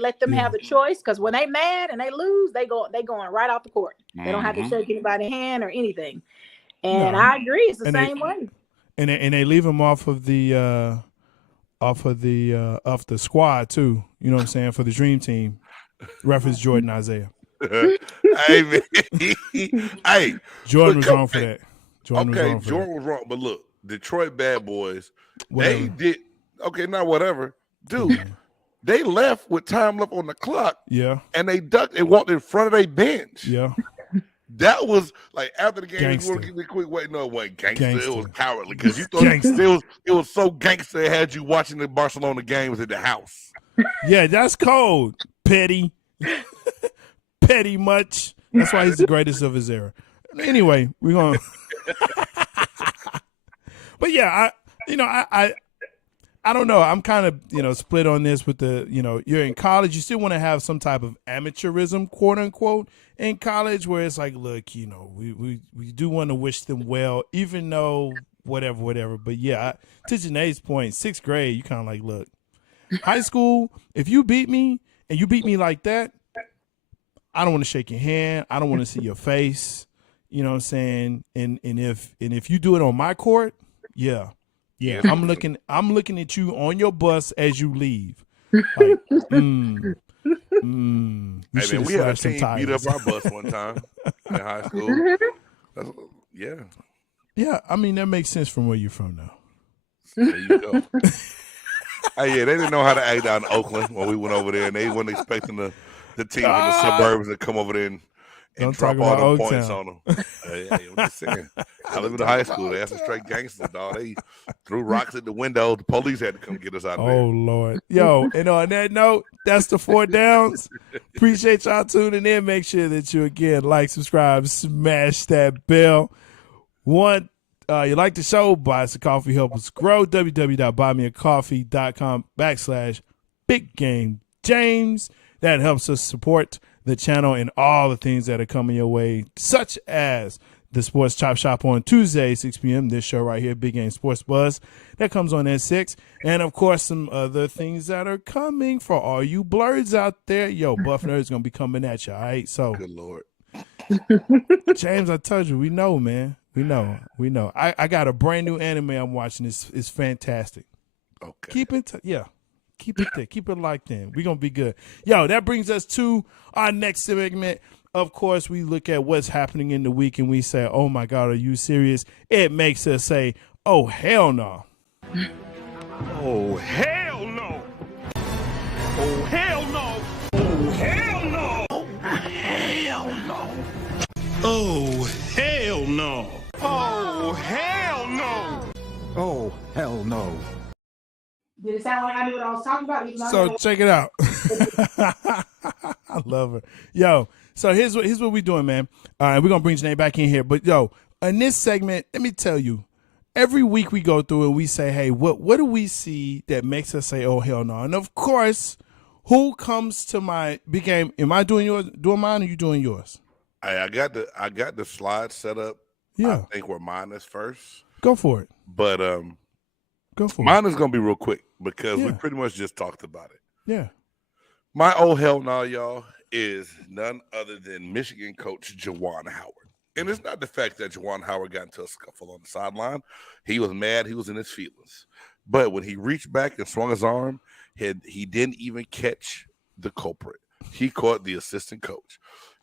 let them have the choice because when they mad and they lose, they going right off the court. They don't have to shake anybody's hand or anything. And I agree, it's the same way. And they leave them off the squad too. You know what I'm saying, for the dream team. Reference Jordan Isaiah. Hey, man. Hey, Jordan was wrong for that. Jordan was wrong. But look, Detroit Bad Boys, they did not whatever. Dude, they left with time left on the clock. Yeah. And they ducked and walked in front of their bench. Yeah. That was like after the game, you want to give me a quick wait. No, it wasn't gangster. It was cowardly because you thought it was so gangster it had you watching the Barcelona games at the house. Yeah, that's cold. Petty much. That's why he's the greatest of his era. Anyway, we're going but yeah, I don't know. I'm kind of, split on this with the, you're in college. You still want to have some type of amateurism, quote unquote, in college where it's like, look, we do want to wish them well, even though whatever. But yeah, to Janae's point, 6th grade, you kind of like, look, high school, if you beat me and you beat me like that, I don't want to shake your hand. I don't want to see your face. You know what I'm saying? And if you do it on my court, yeah. I'm looking at you on your bus as you leave. Like, Hey man, we had a team beat up our bus one time in high school. Yeah. I mean, that makes sense from where you're from now. There you go. Hey, they didn't know how to act down in Oakland when we went over there, and they weren't expecting the team in the suburbs to come over there and drop all the points on them. Hey, I'm just saying. I live in the high school. They had some straight gangsters, dog. They threw rocks at the window. The police had to come get us out of there. Oh, Lord. Yo, and on that note, that's the 4 downs. Appreciate y'all tuning in. Make sure that you, again, like, subscribe, smash that bell. You like the show, buy us a coffee, help us grow. www.buymeacoffee.com/BigGameJames. That helps us support the channel and all the things that are coming your way, such as the Sports Chop Shop on Tuesday, 6 p.m. This show right here, Big Game Sports Buzz, that comes on at 6. And, of course, some other things that are coming for all you blurs out there. Yo, Buff Nerd's going to be coming at you, all right? So, good Lord. James, I told you, we know, man. We know. I got a brand new anime I'm watching. It's fantastic. Okay. Keep it there. Keep it locked in. We're going to be good. Yo, that brings us to our next segment. Of course, we look at what's happening in the week and we say, oh, my God, are you serious? It makes us say, oh, hell no. Oh, hell no. Oh, hell no. Oh, hell hell no. Oh, hell no. Oh, hell no. Oh, hell no. Did it sound like I knew what I was talking about? Even though I So know- check it out. I love her. Yo, so here's what we're doing, man. We're going to bring Janae back in here. But, yo, in this segment, let me tell you, every week we go through and we say, hey, what do we see that makes us say, oh, hell no? And, of course, who comes to my big game? Am I doing mine or you doing yours? I got the slide set up. Yeah. I think where mine is first. Go for it. But Go for mine is going to be real quick because we Yeah. pretty much just talked about it. Yeah. My oh hell no, y'all, is none other than Michigan coach Jawan Howard. And it's not the fact that Jawan Howard got into a scuffle on the sideline. He was mad. He was in his feelings. But when he reached back and swung his arm, he didn't even catch the culprit. He caught the assistant coach.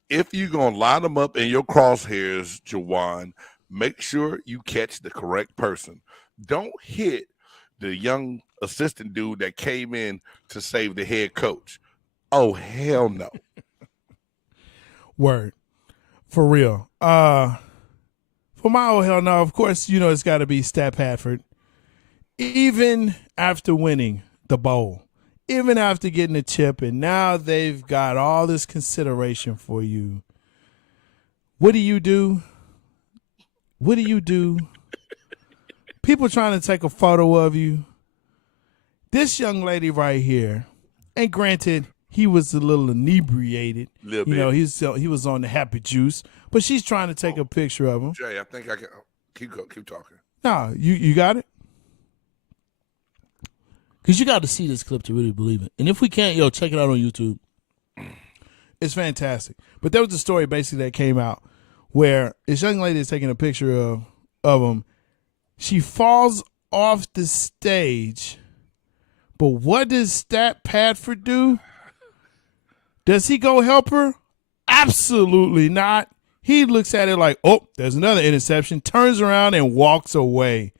If you're going to line them up in your crosshairs, Jawan, make sure you catch the correct person. Don't hit the young assistant dude that came in to save the head coach. Oh, hell no. Word. For real. For my oh hell no, of course, you know it's got to be Steph Hadford. Even after winning the bowl, even after getting a chip, and now they've got all this consideration for you. What do you do? What do you do? People trying to take a photo of you. This young lady right here, and granted, he was a little inebriated. Little you know, bit. he was on the happy juice, but she's trying to take a picture of him. Jay, I think I can keep talking. No, you got it? Because you got to see this clip to really believe it. And if we can't, check it out on YouTube. It's fantastic. But there was a story basically that came out where this young lady is taking a picture of him. She falls off the stage. But what does Stat Padford do? Does he go help her? Absolutely not. He looks at it like, oh, there's another interception, turns around and walks away.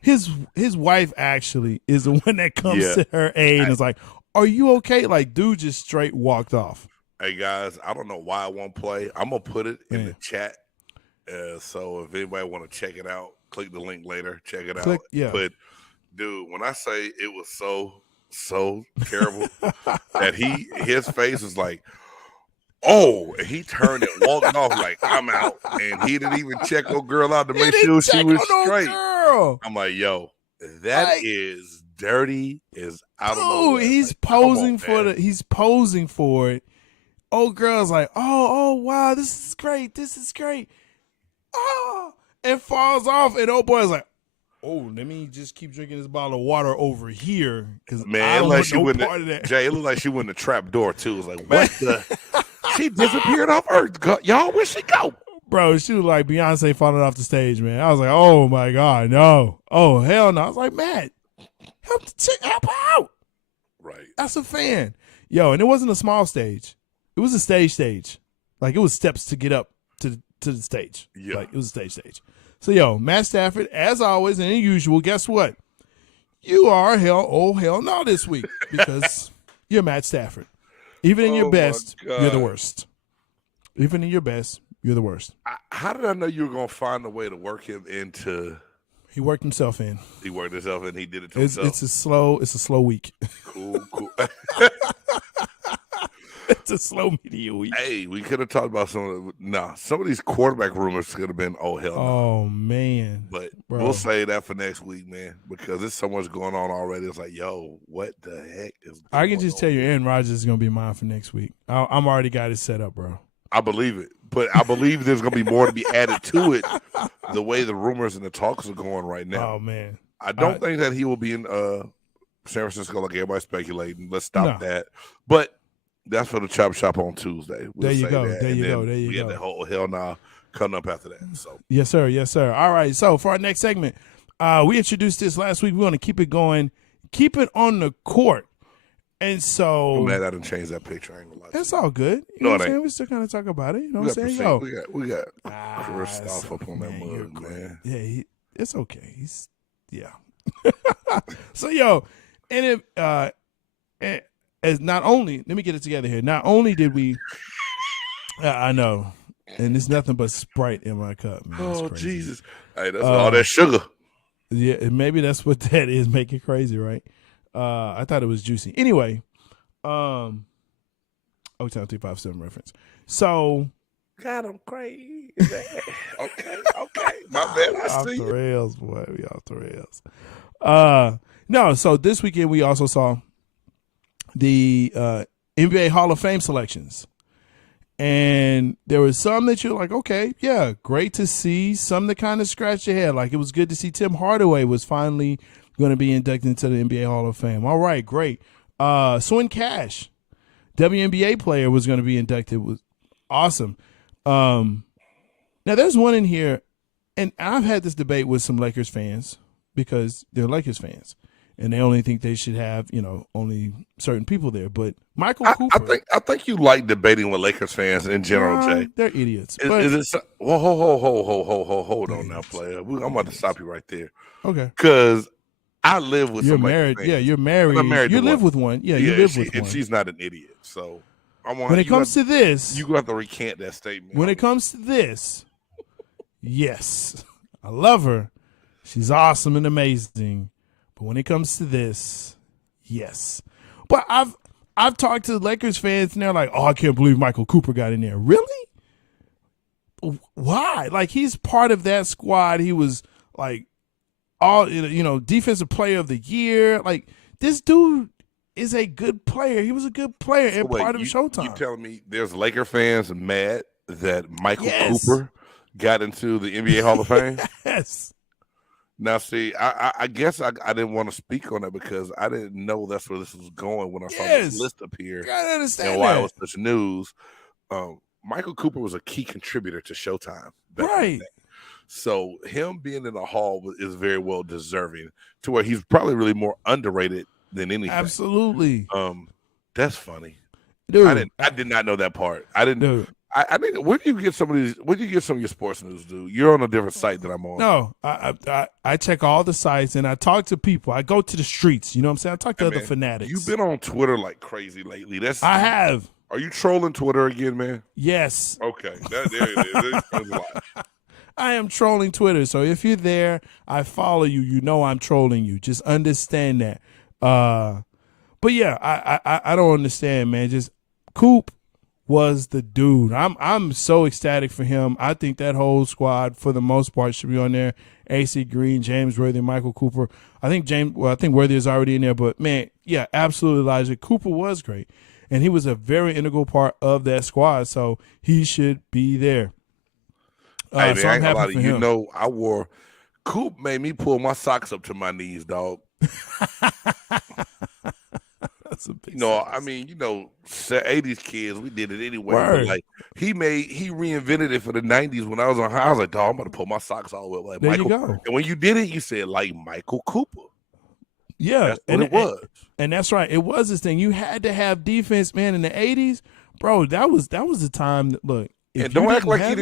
His wife actually is the one that comes to her aid and is like, are you okay? Like, dude just straight walked off. Hey, guys, I don't know why I won't play. I'm going to put it in the chat. So if anybody want to check it out, click the link later. Check it out. Yeah. But, dude, when I say it was so terrible that his face was like, oh, and he turned and walked off like, I'm out. And he didn't even check old girl out to make sure she was straight. I'm like, yo, that is dirty as out of nowhere. He's like, posing for it. Old girl's like, oh, wow, this is great. Oh, and falls off. And old boy's like, oh, let me just keep drinking this bottle of water over here. Because I don't want no part of that. Jay, it looked like she went in the trap door, too. It was like, what the? She disappeared off Earth. Y'all, where'd she go? Bro, she was like Beyonce falling off the stage, man. I was like, oh, my God, no. Oh, hell no. I was like, Matt, help her out. Right. That's a fan. Yo, and it wasn't a small stage. It was a stage. Like, it was steps to get up to the stage. Yeah. Like, it was a stage. So, yo, Matt Stafford, as always and usual, guess what? You are hell no this week because you're Matt Stafford. Even in your best, you're the worst. Even in your best, you're the worst. How did I know you were going to find a way to work him into? He worked himself in. He worked himself in. He did it to himself. It's a slow week. Cool. It's a slow media week. Hey, we could have talked about some of these quarterback rumors could have been, oh, hell no. Oh, man. But Bro. We'll say that for next week, man, because there's so much going on already. It's like, yo, what the heck is going on? I can just tell you Aaron Rodgers is going to be mine for next week. I'm already got it set up, bro. I believe it. But I believe there's going to be more to be added to it the way the rumors and the talks are going right now. Oh, man. I don't think that he will be in San Francisco like everybody's speculating. Let's stop that. But that's for the Chop Shop on Tuesday. There you go. We get the whole hell nah coming up after that. So Yes, sir. All right. So for our next segment, we introduced this last week. We want to keep it going, keep it on the court. And so I'm glad I didn't change that picture. I ain't gonna lie. It's all good. You know what I'm saying? We still kind of talk about it. You know what I'm saying? Yo, we got Kristoff up on that mug, man. Yeah, it's okay. So yo, and as not only, let me get it together here. Not only did we I know. And there's nothing but Sprite in my cup, man. It's Oh, crazy. Jesus. Hey, that's all that sugar. Yeah, and maybe that's what that is, make it crazy, right? I thought it was juicy. Anyway, O-Town 357 reference. So Got him crazy. Okay. My bad. I off see the you. rails, boy. We off the rails. No, so this weekend we also saw the NBA Hall of Fame selections. And there was some that you're like, okay, yeah, great to see. Some that kind of scratched your head. Like, it was good to see Tim Hardaway was finally going to be inducted into the NBA Hall of Fame. All right, great. Swin Cash, WNBA player, was going to be inducted. It was awesome. Now, there's one in here, and I've had this debate with some Lakers fans because they're Lakers fans. And they only think they should have, only certain people there. But Michael Cooper. I think you like debating with Lakers fans in general, Jay. They're idiots. Is it? Well, hold on now, player. I'm about to stop you right there. Okay. Because I live with You're some Lakers married. fans. Yeah, you're married. I'm married You to live one. with one. Yeah, you live with one. And she's not an idiot. So when it comes to this, you have to recant that statement. when it comes to this, yes, I love her. She's awesome and amazing. But when it comes to this, yes. But I've talked to Lakers fans and they're like, "Oh, I can't believe Michael Cooper got in there." Really? Why? Like, he's part of that squad. He was like all defensive player of the year. Like, this dude is a good player. He was a good player and part of Showtime. You telling me there's Laker fans mad that Michael Cooper got into the NBA Hall of Fame? Yes. Now, see, I guess I didn't want to speak on that because I didn't know that's where this was going when I saw this list up here. You gotta understand and why that. it was such news. Michael Cooper was a key contributor to Showtime. Right. So him being in the hall is very well deserving to where he's probably really more underrated than anything. Absolutely. That's funny. Dude, I did not know that part. I didn't. Dude. I think where do you get some of these? Where do you get some of your sports news, dude? You're on a different site than I'm on. No, I check all the sites and I talk to people. I go to the streets. You know what I'm saying? I talk to other fanatics. You've been on Twitter like crazy lately. I have. Are you trolling Twitter again, man? Yes. Okay, there it is. I am trolling Twitter. So if you're there, I follow you. You know I'm trolling you. Just understand that. But yeah, I don't understand, man. Just Coop was the dude. I'm so ecstatic for him. I think that whole squad, for the most part, should be on there. AC Green, James Worthy, Michael Cooper. I think Worthy is already in there. But man, yeah, absolutely, Elijah. Cooper was great, and he was a very integral part of that squad. So he should be there. Hey, man, so I'm happy for him. Coop made me pull my socks up to my knees, dog. That's a big 80s kids, we did it anyway. But like he reinvented it for the 90s when I was on high. I was like, dog, I'm gonna pull my socks all the way. Like there Michael. You go. And when you did it, you said like Michael Cooper. Yeah, that's what it was. And that's right. It was this thing. You had to have defense, man. In the 80s, bro, that was the time that, look. And don't act like he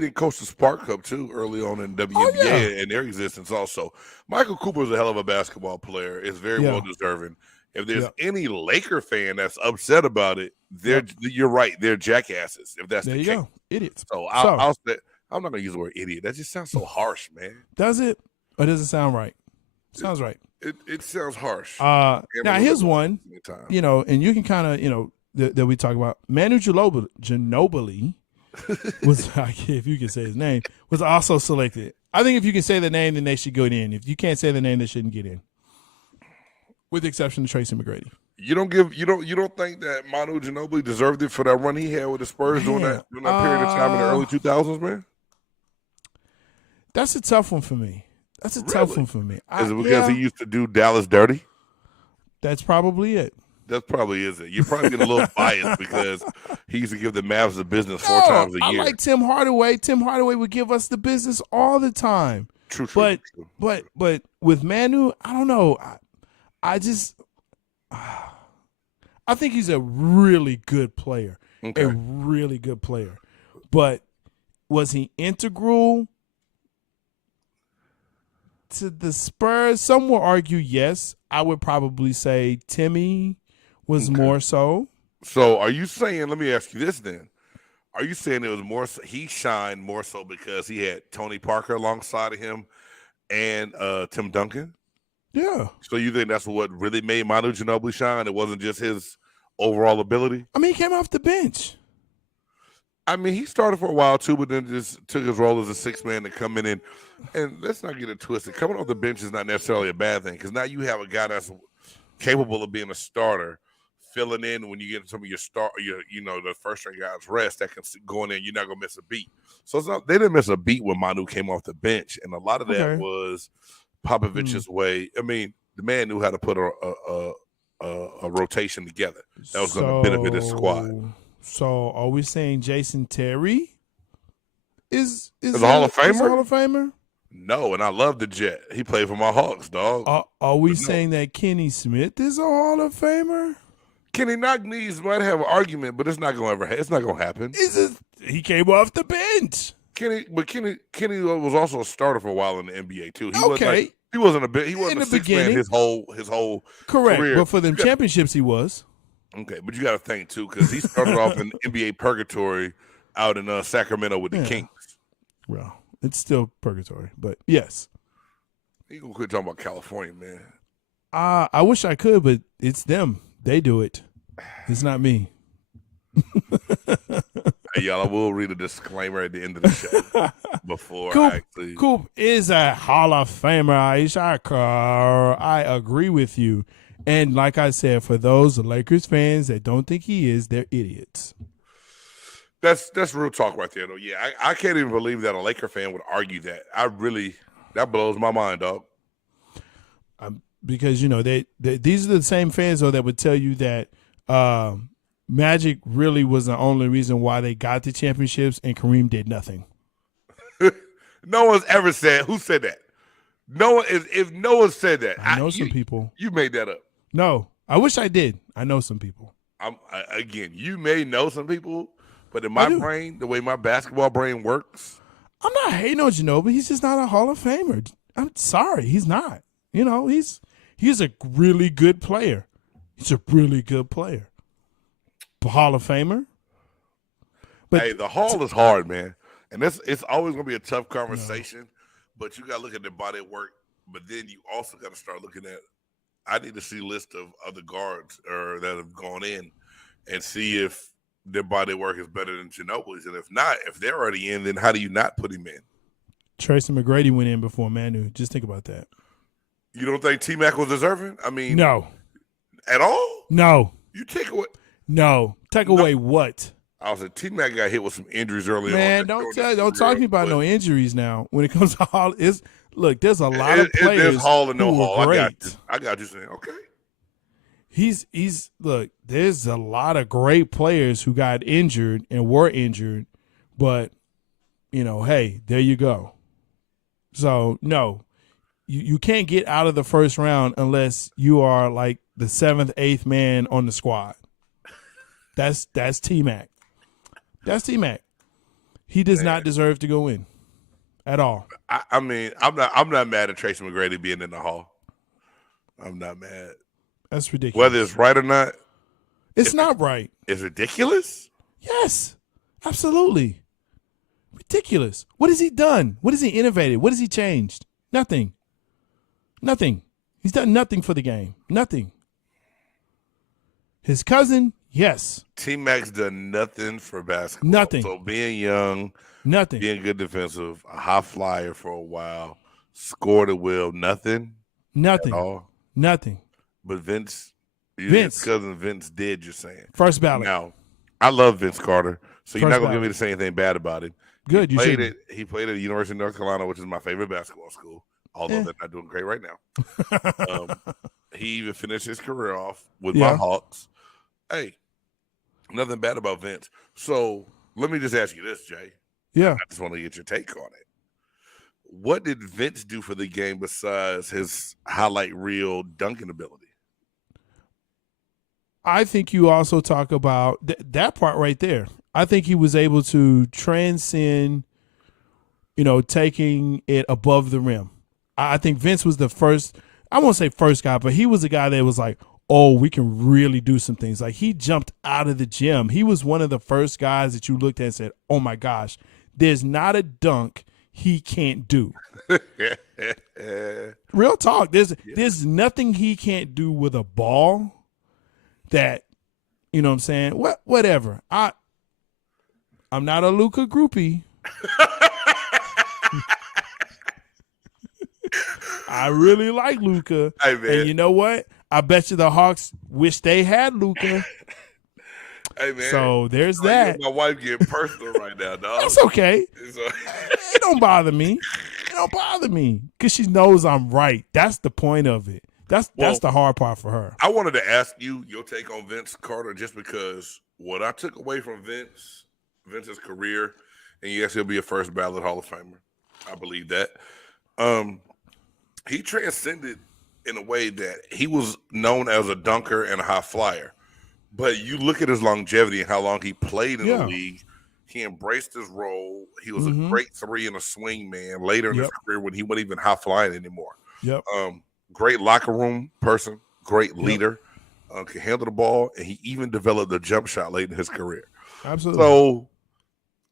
didn't coach the Spark Cup too early on in WNBA and their existence. Also, Michael Cooper is a hell of a basketball player. Is very well deserving. If there's any Laker fan that's upset about it, you're right. They're jackasses. If that's the case, go, idiots. So I'll say, I'm not gonna use the word idiot. That just sounds so harsh, man. Does it? Or does it sound right? Sounds right. It sounds harsh. Now here's one. And you can kind of that we talk about. Manu Ginobili was, if you can say his name, was also selected. I think if you can say the name, then they should go in. If you can't say the name, they shouldn't get in. With the exception of Tracy McGrady. You don't think that Manu Ginobili deserved it for that run he had with the Spurs during that period of time in the early 2000s, man? That's a tough one for me. Is it because he used to do Dallas dirty? That's probably it. That probably is it. You're probably getting a little biased because he used to give the Mavs the business 4 times a year. I like Tim Hardaway. Tim Hardaway would give us the business all the time. True. But with Manu, I don't know. I think he's a really good player. Okay. A really good player. But was he integral to the Spurs? Some will argue yes. I would probably say Timmy was more so. So are you saying, let me ask you this then. Are you saying it was more? He shined more so because he had Tony Parker alongside of him and Tim Duncan? Yeah. So you think that's what really made Manu Ginobili shine? It wasn't just his overall ability? I mean, he came off the bench. I mean, he started for a while too, but then just took his role as a sixth man to come in and let's not get it twisted. Coming off the bench is not necessarily a bad thing because now you have a guy that's capable of being a starter, filling in when you get some of your the first string guys rest that can go in there. You're not gonna miss a beat. So they didn't miss a beat when Manu came off the bench, and a lot of that was Popovich's way. I mean, the man knew how to put a rotation together that was going to benefit his squad. So are we saying Jason Terry is a Hall of Famer? Is a Hall of Famer? No, and I love the Jet. He played for my Hawks, dog. Are we saying that Kenny Smith is a Hall of Famer? Kenny Knock-Knees might have an argument, but it's not going to happen. He came off the bench. Kenny was also a starter for a while in the NBA too. He wasn't a six man his whole correct career. But for them championships he was. Okay, but you got to think too, because he started off in NBA purgatory out in Sacramento with the Kings. Well, it's still purgatory, but yes. You gonna quit talking about California, man? I wish I could, but it's them. They do it. It's not me. Hey, y'all, I will read a disclaimer at the end of the show before Coop is a Hall of Famer, Aisha. I agree with you. And like I said, for those Lakers fans that don't think he is, they're idiots. That's real talk right there, though. Yeah, I can't even believe that a Laker fan would argue that. That blows my mind, dog. Because, these are the same fans, though, that would tell you that Magic really was the only reason why they got the championships and Kareem did nothing. No one's ever said. Who said that? If no one said that. I know some people. You made that up. No, I wish I did. I know some people. Again, you may know some people, but in my brain, the way my basketball brain works. I'm not hating on Ginobili. He's just not a Hall of Famer. I'm sorry. He's not. He's a really good player. He's a really good player. Hall of Famer. But hey, the Hall is hard, man. And it's always going to be a tough conversation, but you got to look at their body of work. But then you also got to start looking at, I need to see a list of other guards that have gone in and see if their body work is better than Ginobili's. And if not, if they're already in, then how do you not put him in? Tracy McGrady went in before Manu. Just think about that. You don't think T-Mac was deserving? I mean, no. At all? No. You take away. No. Take away what? I was like, T-Mac got hit with some injuries early on. Man, don't talk to me about no injuries now. When it comes to Hall, look, there's a lot of players. There's Hall and no Hall. Great. I got you saying, okay. Look, there's a lot of great players who got injured and were injured, but hey, there you go. So no, you can't get out of the first round unless you are like the 7th, 8th man on the squad. That's T-Mac. That's T-Mac. He does not deserve to go in at all. I mean, I'm not mad at Tracy McGrady being in the Hall. I'm not mad. That's ridiculous. Whether it's right or not, it's not right. It's ridiculous. Yes, absolutely ridiculous. What has he done? What has he innovated? What has he changed? Nothing. He's done nothing for the game. Nothing. His cousin, yes. T-Mac's done nothing for basketball. Nothing. So being young, nothing. Being good defensive, a high flyer for a while, scored at will, nothing. Nothing. At all. Nothing. But his cousin Vince did, you're saying. First ballot. Now, I love Vince Carter, so you're not going to get me to say anything bad about him. Good, He played at the University of North Carolina, which is my favorite basketball school, although they're not doing great right now. He even finished his career off with my Hawks. Hey, nothing bad about Vince. So let me just ask you this, Jay. Yeah. I just want to get your take on it. What did Vince do for the game besides his highlight reel dunking ability? I think you also talk about that part right there. I think he was able to transcend, taking it above the rim. I think Vince was the first, I won't say first guy, but he was the guy that was like, oh, we can really do some things. Like, he jumped out of the gym. He was one of the first guys that you looked at and said, oh my gosh, there's not a dunk he can't do. Real talk. There's nothing he can't do with a ball that, you know what I'm saying? Whatever. I'm not a Luka groupie. I really like Luka. Hey, man. And you know what? I bet you the Hawks wish they had Luka. Hey, man. So there's that. My wife getting personal right now, dog. That's okay. It don't bother me. It don't bother me because she knows I'm right. That's the point of it. That's the hard part for her. I wanted to ask you your take on Vince Carter just because what I took away from Vince's career, and yes, he'll be a first ballot Hall of Famer. I believe that. He transcended in a way that he was known as a dunker and a high flyer. But you look at his longevity and how long he played in the league. He embraced his role. He was a great three and a swing man later in his career when he wasn't even high flying anymore. Great locker room person, great leader, can handle the ball, and he even developed a jump shot late in his career. Absolutely. So,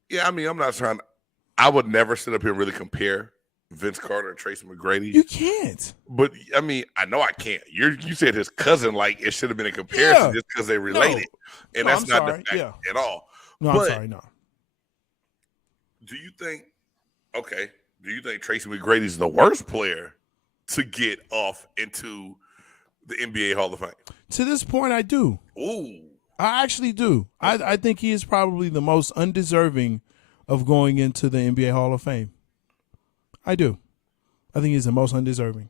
yeah, I mean, I'm not trying – I would never sit up here and really compare Vince Carter and Tracy McGrady. You can't. But, I mean, I know I can't. You said his cousin, like, it should have been a comparison just because they related. And that's not the fact at all. No, I'm sorry, no. Do you think Tracy McGrady's the worst player to get off into the NBA Hall of Fame? To this point, I do. Ooh. I actually do. I think he is probably the most undeserving of going into the NBA Hall of Fame. I do. I think he's the most undeserving.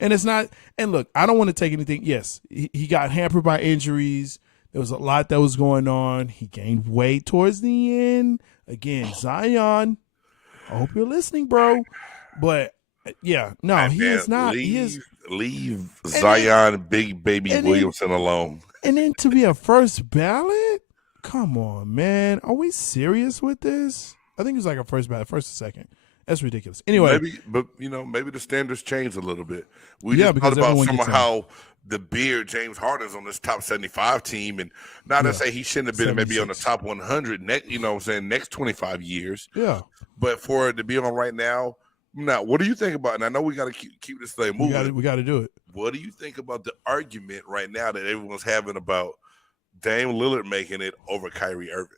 And it's not – and look, I don't want to take anything – yes, he got hampered by injuries. There was a lot that was going on. He gained weight towards the end. Again, Zion, I hope you're listening, bro. But, yeah, no, he is not. Leave Zion, Big Baby Williamson alone. And then to be a first ballot? Come on, man. Are we serious with this? I think it was like a first ballot, first or second. That's ridiculous. Anyway. Maybe the standards changed a little bit. We just thought about somehow the beard James Harden's on this top 75 team, and not to say he shouldn't have been 76. Maybe on the top 100 next 25 years. Yeah. But for it to be on right now, what do you think about it? And I know we got to keep this thing moving. We got to do it. What do you think about the argument right now that everyone's having about Dame Lillard making it over Kyrie Irving?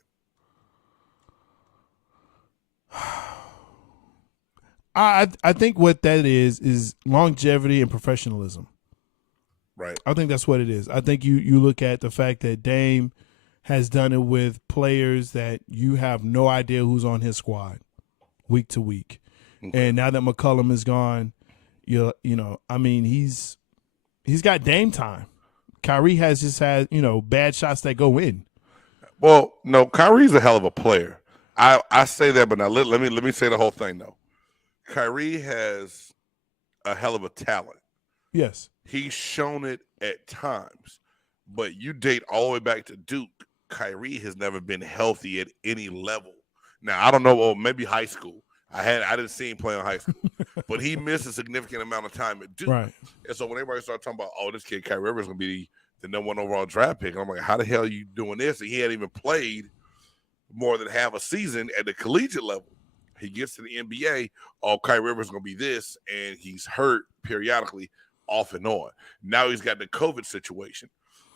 I think what that is longevity and professionalism. Right. I think that's what it is. I think you look at the fact that Dame has done it with players that you have no idea who's on his squad week to week. Okay. And now that McCollum is gone, I mean, he's got Dame time. Kyrie has just had, bad shots that go in. Well, no, Kyrie's a hell of a player. I say that, but now let me say the whole thing though. Kyrie has a hell of a talent. Yes. He's shown it at times. But you date all the way back to Duke, Kyrie has never been healthy at any level. Now, I don't know, well, maybe high school. I didn't see him play in high school. But he missed a significant amount of time at Duke. Right. And so when everybody started talking about, this kid Kyrie Irving is going to be the number one overall draft pick, I'm like, how the hell are you doing this? And he hadn't even played more than half a season at the collegiate level. He gets to the NBA, Kyrie Irving's going to be this, and he's hurt periodically off and on. Now he's got the COVID situation.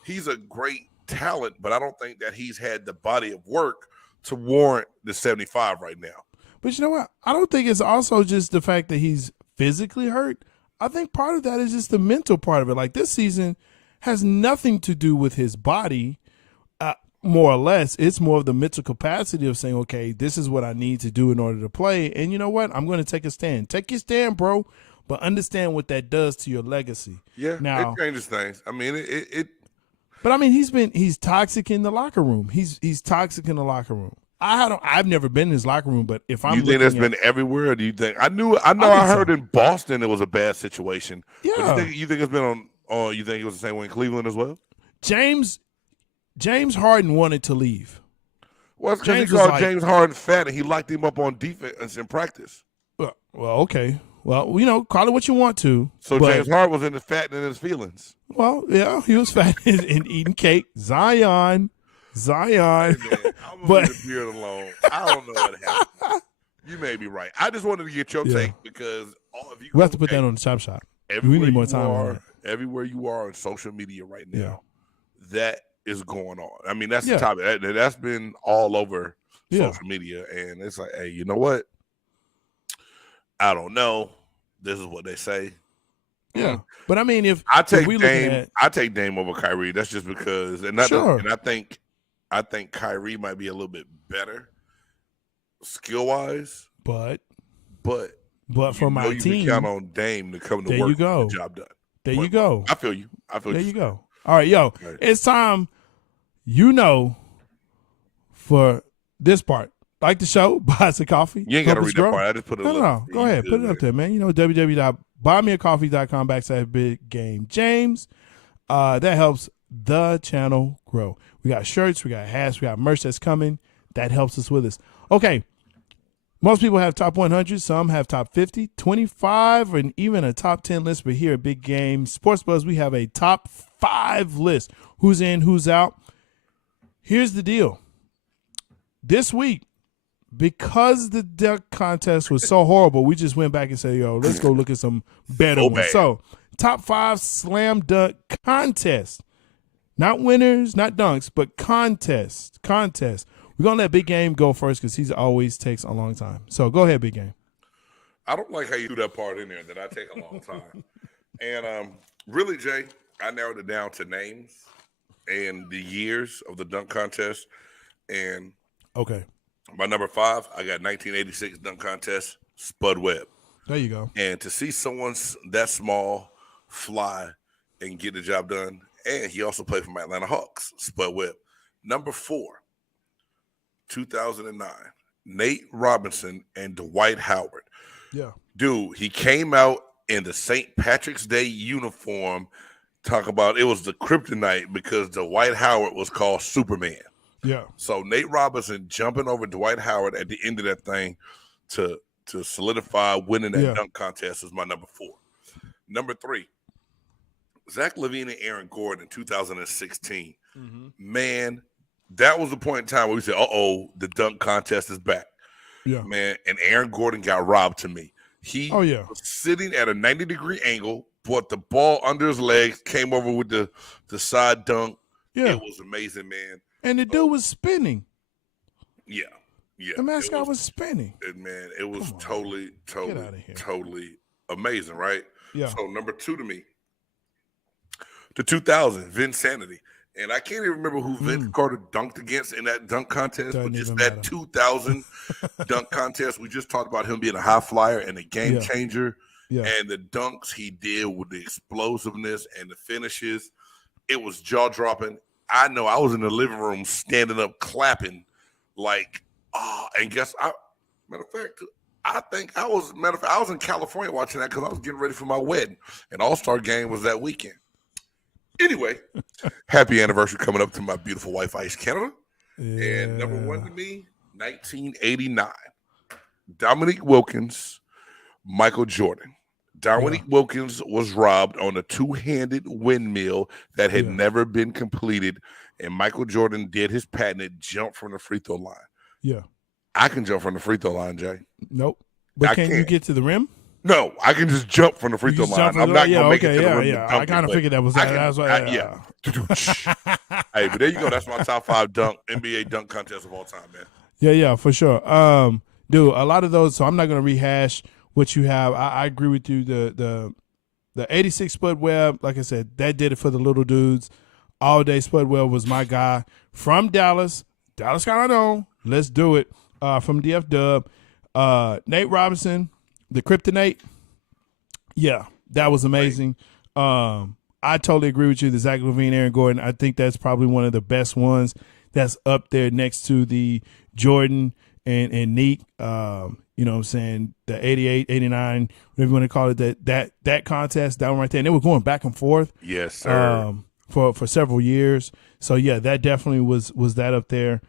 He's a great talent, but I don't think that he's had the body of work to warrant the 75 right now. But you know what? I don't think it's also just the fact that he's physically hurt. I think part of that is just the mental part of it. Like, this season has nothing to do with his body. More or less, it's more of the mental capacity of saying, okay, this is what I need to do in order to play. And you know what? I'm going to take a stand. Take your stand, bro, but understand what that does to your legacy. Yeah, now, it changes things. I mean, it But I mean, he's toxic in the locker room. He's toxic in the locker room. I've never been in his locker room, but if I'm, you think that's been everywhere? Or do you think I heard in Boston it was a bad situation? Yeah, but you think it's been on? You think it was the same way in Cleveland as well? James Harden wanted to leave. Well, because he called James Harden fat and he locked him up on defense in practice. Well, okay. Well, you know, call it what you want to. So but, James Harden was in the fattening his feelings. Well, yeah, he was fat and eating cake. Zion. Hey, man, I'm gonna leave the beard alone. I don't know what happened. You may be right. I just wanted to get your take because if you we have to put that on the chop shop. We need more time on that. Everywhere you are on social media right now, that is going on. I mean, that's the topic. That's been all over social media, and it's like, hey, you know what? I don't know. This is what they say. Yeah, but I mean, if I take Dame, I take Dame over Kyrie. That's just because, and I think Kyrie might be a little bit better skill wise, but for my team, you can count on Dame to come to work and get the job done. There you go. I feel you. There you go. All right, yo, it's time. You know, for this part, like the show, buy us a coffee. You ain't got to read that part. I just put it. No. Go ahead, put it up there, man. You know, www.buymeacoffee.com/BigGameJames. That helps the channel grow. We got shirts, we got hats, we got merch that's coming. That helps us with this. Okay. Most people have top 100. Some have top 50, 25, and even a top 10 list. But here at Big Game Sports Buzz, we have a top 5 list. Who's in, who's out. Here's the deal. This week, because the dunk contest was so horrible, we just went back and said, yo, let's go look at some better ones. So, top 5 slam dunk contest. Not winners, not dunks, but contest. We're going to let Big Game go first because he always takes a long time. So go ahead, Big Game. I don't like how you do that part in there that I take a long time. And really, Jay, I narrowed it down to names and the years of the dunk contest. And my number 5, I got 1986 dunk contest, Spud Webb. There you go. And to see someone that small fly and get the job done, and he also played for my Atlanta Hawks, Spud Webb. Number 4. 2009, Nate Robinson and Dwight Howard. Yeah. Dude, he came out in the St. Patrick's Day uniform. Talk about it was the kryptonite because Dwight Howard was called Superman. Yeah. So Nate Robinson jumping over Dwight Howard at the end of that thing to solidify winning that dunk contest is my number 4. Number 3, Zach LaVine and Aaron Gordon in 2016. Man, that was the point in time where we said, the dunk contest is back. Yeah. Man, and Aaron Gordon got robbed to me. He was sitting at a 90-degree angle, brought the ball under his legs, came over with the side dunk. Yeah. It was amazing, man. And the dude was spinning. Yeah. The mascot was spinning. Man, it was totally amazing, right? Yeah. So number 2 to me, the 2000, Vince Sanity. And I can't even remember who Vince Carter dunked against in that dunk contest, but just that 2000 dunk contest. We just talked about him being a high flyer and a game changer. Yeah. And the dunks he did with the explosiveness and the finishes, it was jaw-dropping. I know I was in the living room standing up clapping like, and matter of fact, I was in California watching that because I was getting ready for my wedding. And All-Star game was that weekend. Anyway, happy anniversary coming up to my beautiful wife, Ice Canada. Yeah. And number 1 to me, 1989. Dominique Wilkins, Michael Jordan. Dominique Wilkins was robbed on a 2-handed windmill that had never been completed, and Michael Jordan did his patented jump from the free throw line. Yeah. I can jump from the free throw line, Jay. Nope. But can you get to the rim? No, I can just jump from the free throw line. I'm not going to make it to the rim. Yeah. I kind of figured that was that. Hey, but there you go. That's my top 5 NBA dunk contest of all time, man. Yeah, for sure. Dude, a lot of those. So I'm not going to rehash what you have. I agree with you. The 86 Spud Webb, like I said, that did it for the little dudes. All day Spud Webb was my guy from Dallas. Dallas got on. Let's do it. From DF Dub. Nate Robinson. The kryptonite, that was amazing. I totally agree with you. The Zach LaVine, Aaron Gordon, I think that's probably one of the best ones. That's up there next to the Jordan and Neek. You know what I'm saying? The 88, 89, whatever you want to call it. That contest, that one right there. And they were going back and forth. Yes, sir. For several years. So that definitely was that up there.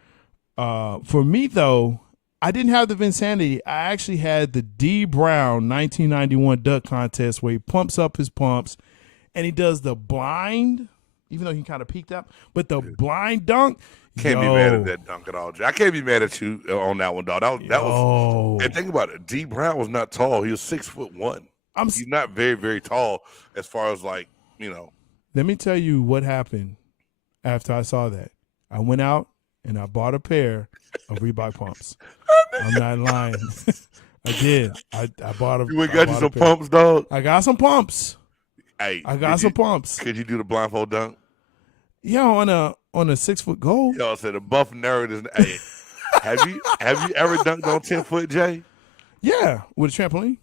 For me though, I didn't have the Vinsanity. I actually had the D Brown 1991 dunk contest where he pumps up his pumps and he does the blind, even though he kind of peeked up, but the blind dunk. Can't be mad at that dunk at all, Jay. I can't be mad at you on that one, dog. That was. And think about it. D Brown was not tall. He was 6'1". He's not very, very tall as far as like, you know. Let me tell you what happened after I saw that. I went out and I bought a pair of Reebok pumps. I'm not lying. I did. I bought a. You got you some pumps, dog? I got some pumps. Hey, I got some pumps. Could you do the blindfold dunk? Yeah, on a 6 foot goal. Y'all said a buff nerd is. Hey, have you ever dunked on 10 foot, Jay? Yeah, with a trampoline.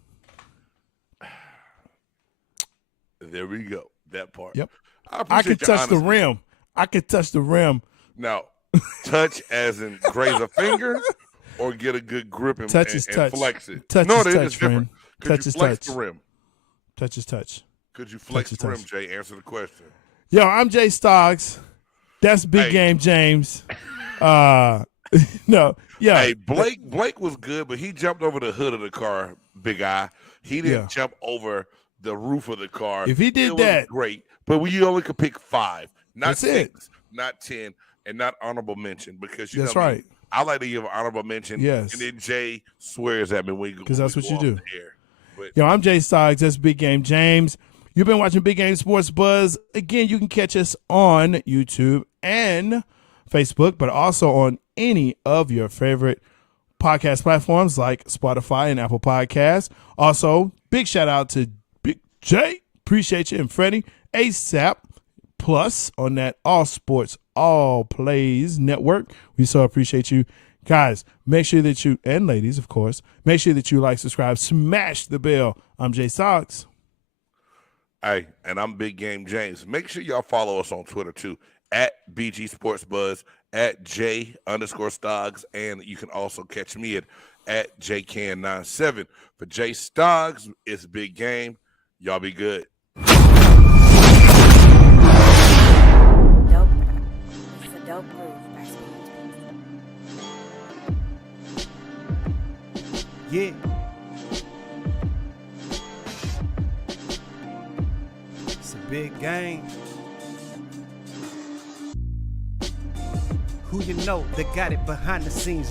There we go. That part. Yep. I could touch the rim. I could touch the rim. Now, touch as in graze a finger, or get a good grip and, touch is touch. Flex it. Touch no, is it touch, is different. Could touch you is flex touch. the rim? Touch is touch. Could you flex touch the rim, touch. Jay? Answer the question. Yo, I'm Jay Stoggs. That's Big Game James. No, yeah. Hey, Blake was good, but he jumped over the hood of the car, big eye. He didn't jump over the roof of the car. If he did that, great. But we only could pick 5, not that's 6, not 10, and not honorable mention, because that's right. I like to give an honorable mention. Yes. And then Jay swears at me because that's what you do. But, yo, I'm Jay Stoggs. That's Big Game James. You've been watching Big Game Sports Buzz. Again, you can catch us on YouTube and Facebook, but also on any of your favorite podcast platforms like Spotify and Apple Podcasts. Also, big shout out to Big J. Appreciate you. And Freddie ASAP Plus on that All Sports, All Plays network. We so appreciate you. Guys, make sure that you, and ladies, of course, make sure that you like, subscribe, smash the bell. I'm Jay Stoggs. Hey, and I'm Big Game James. Make sure y'all follow us on Twitter too, at BG Sports Buzz, at J_Stoggs, and you can also catch me at JCan97. For Jay Stoggs, it's Big Game. Y'all be good. Dope. It's a dope move by Speed. Yeah. It's a big game. Who you know that got it behind the scenes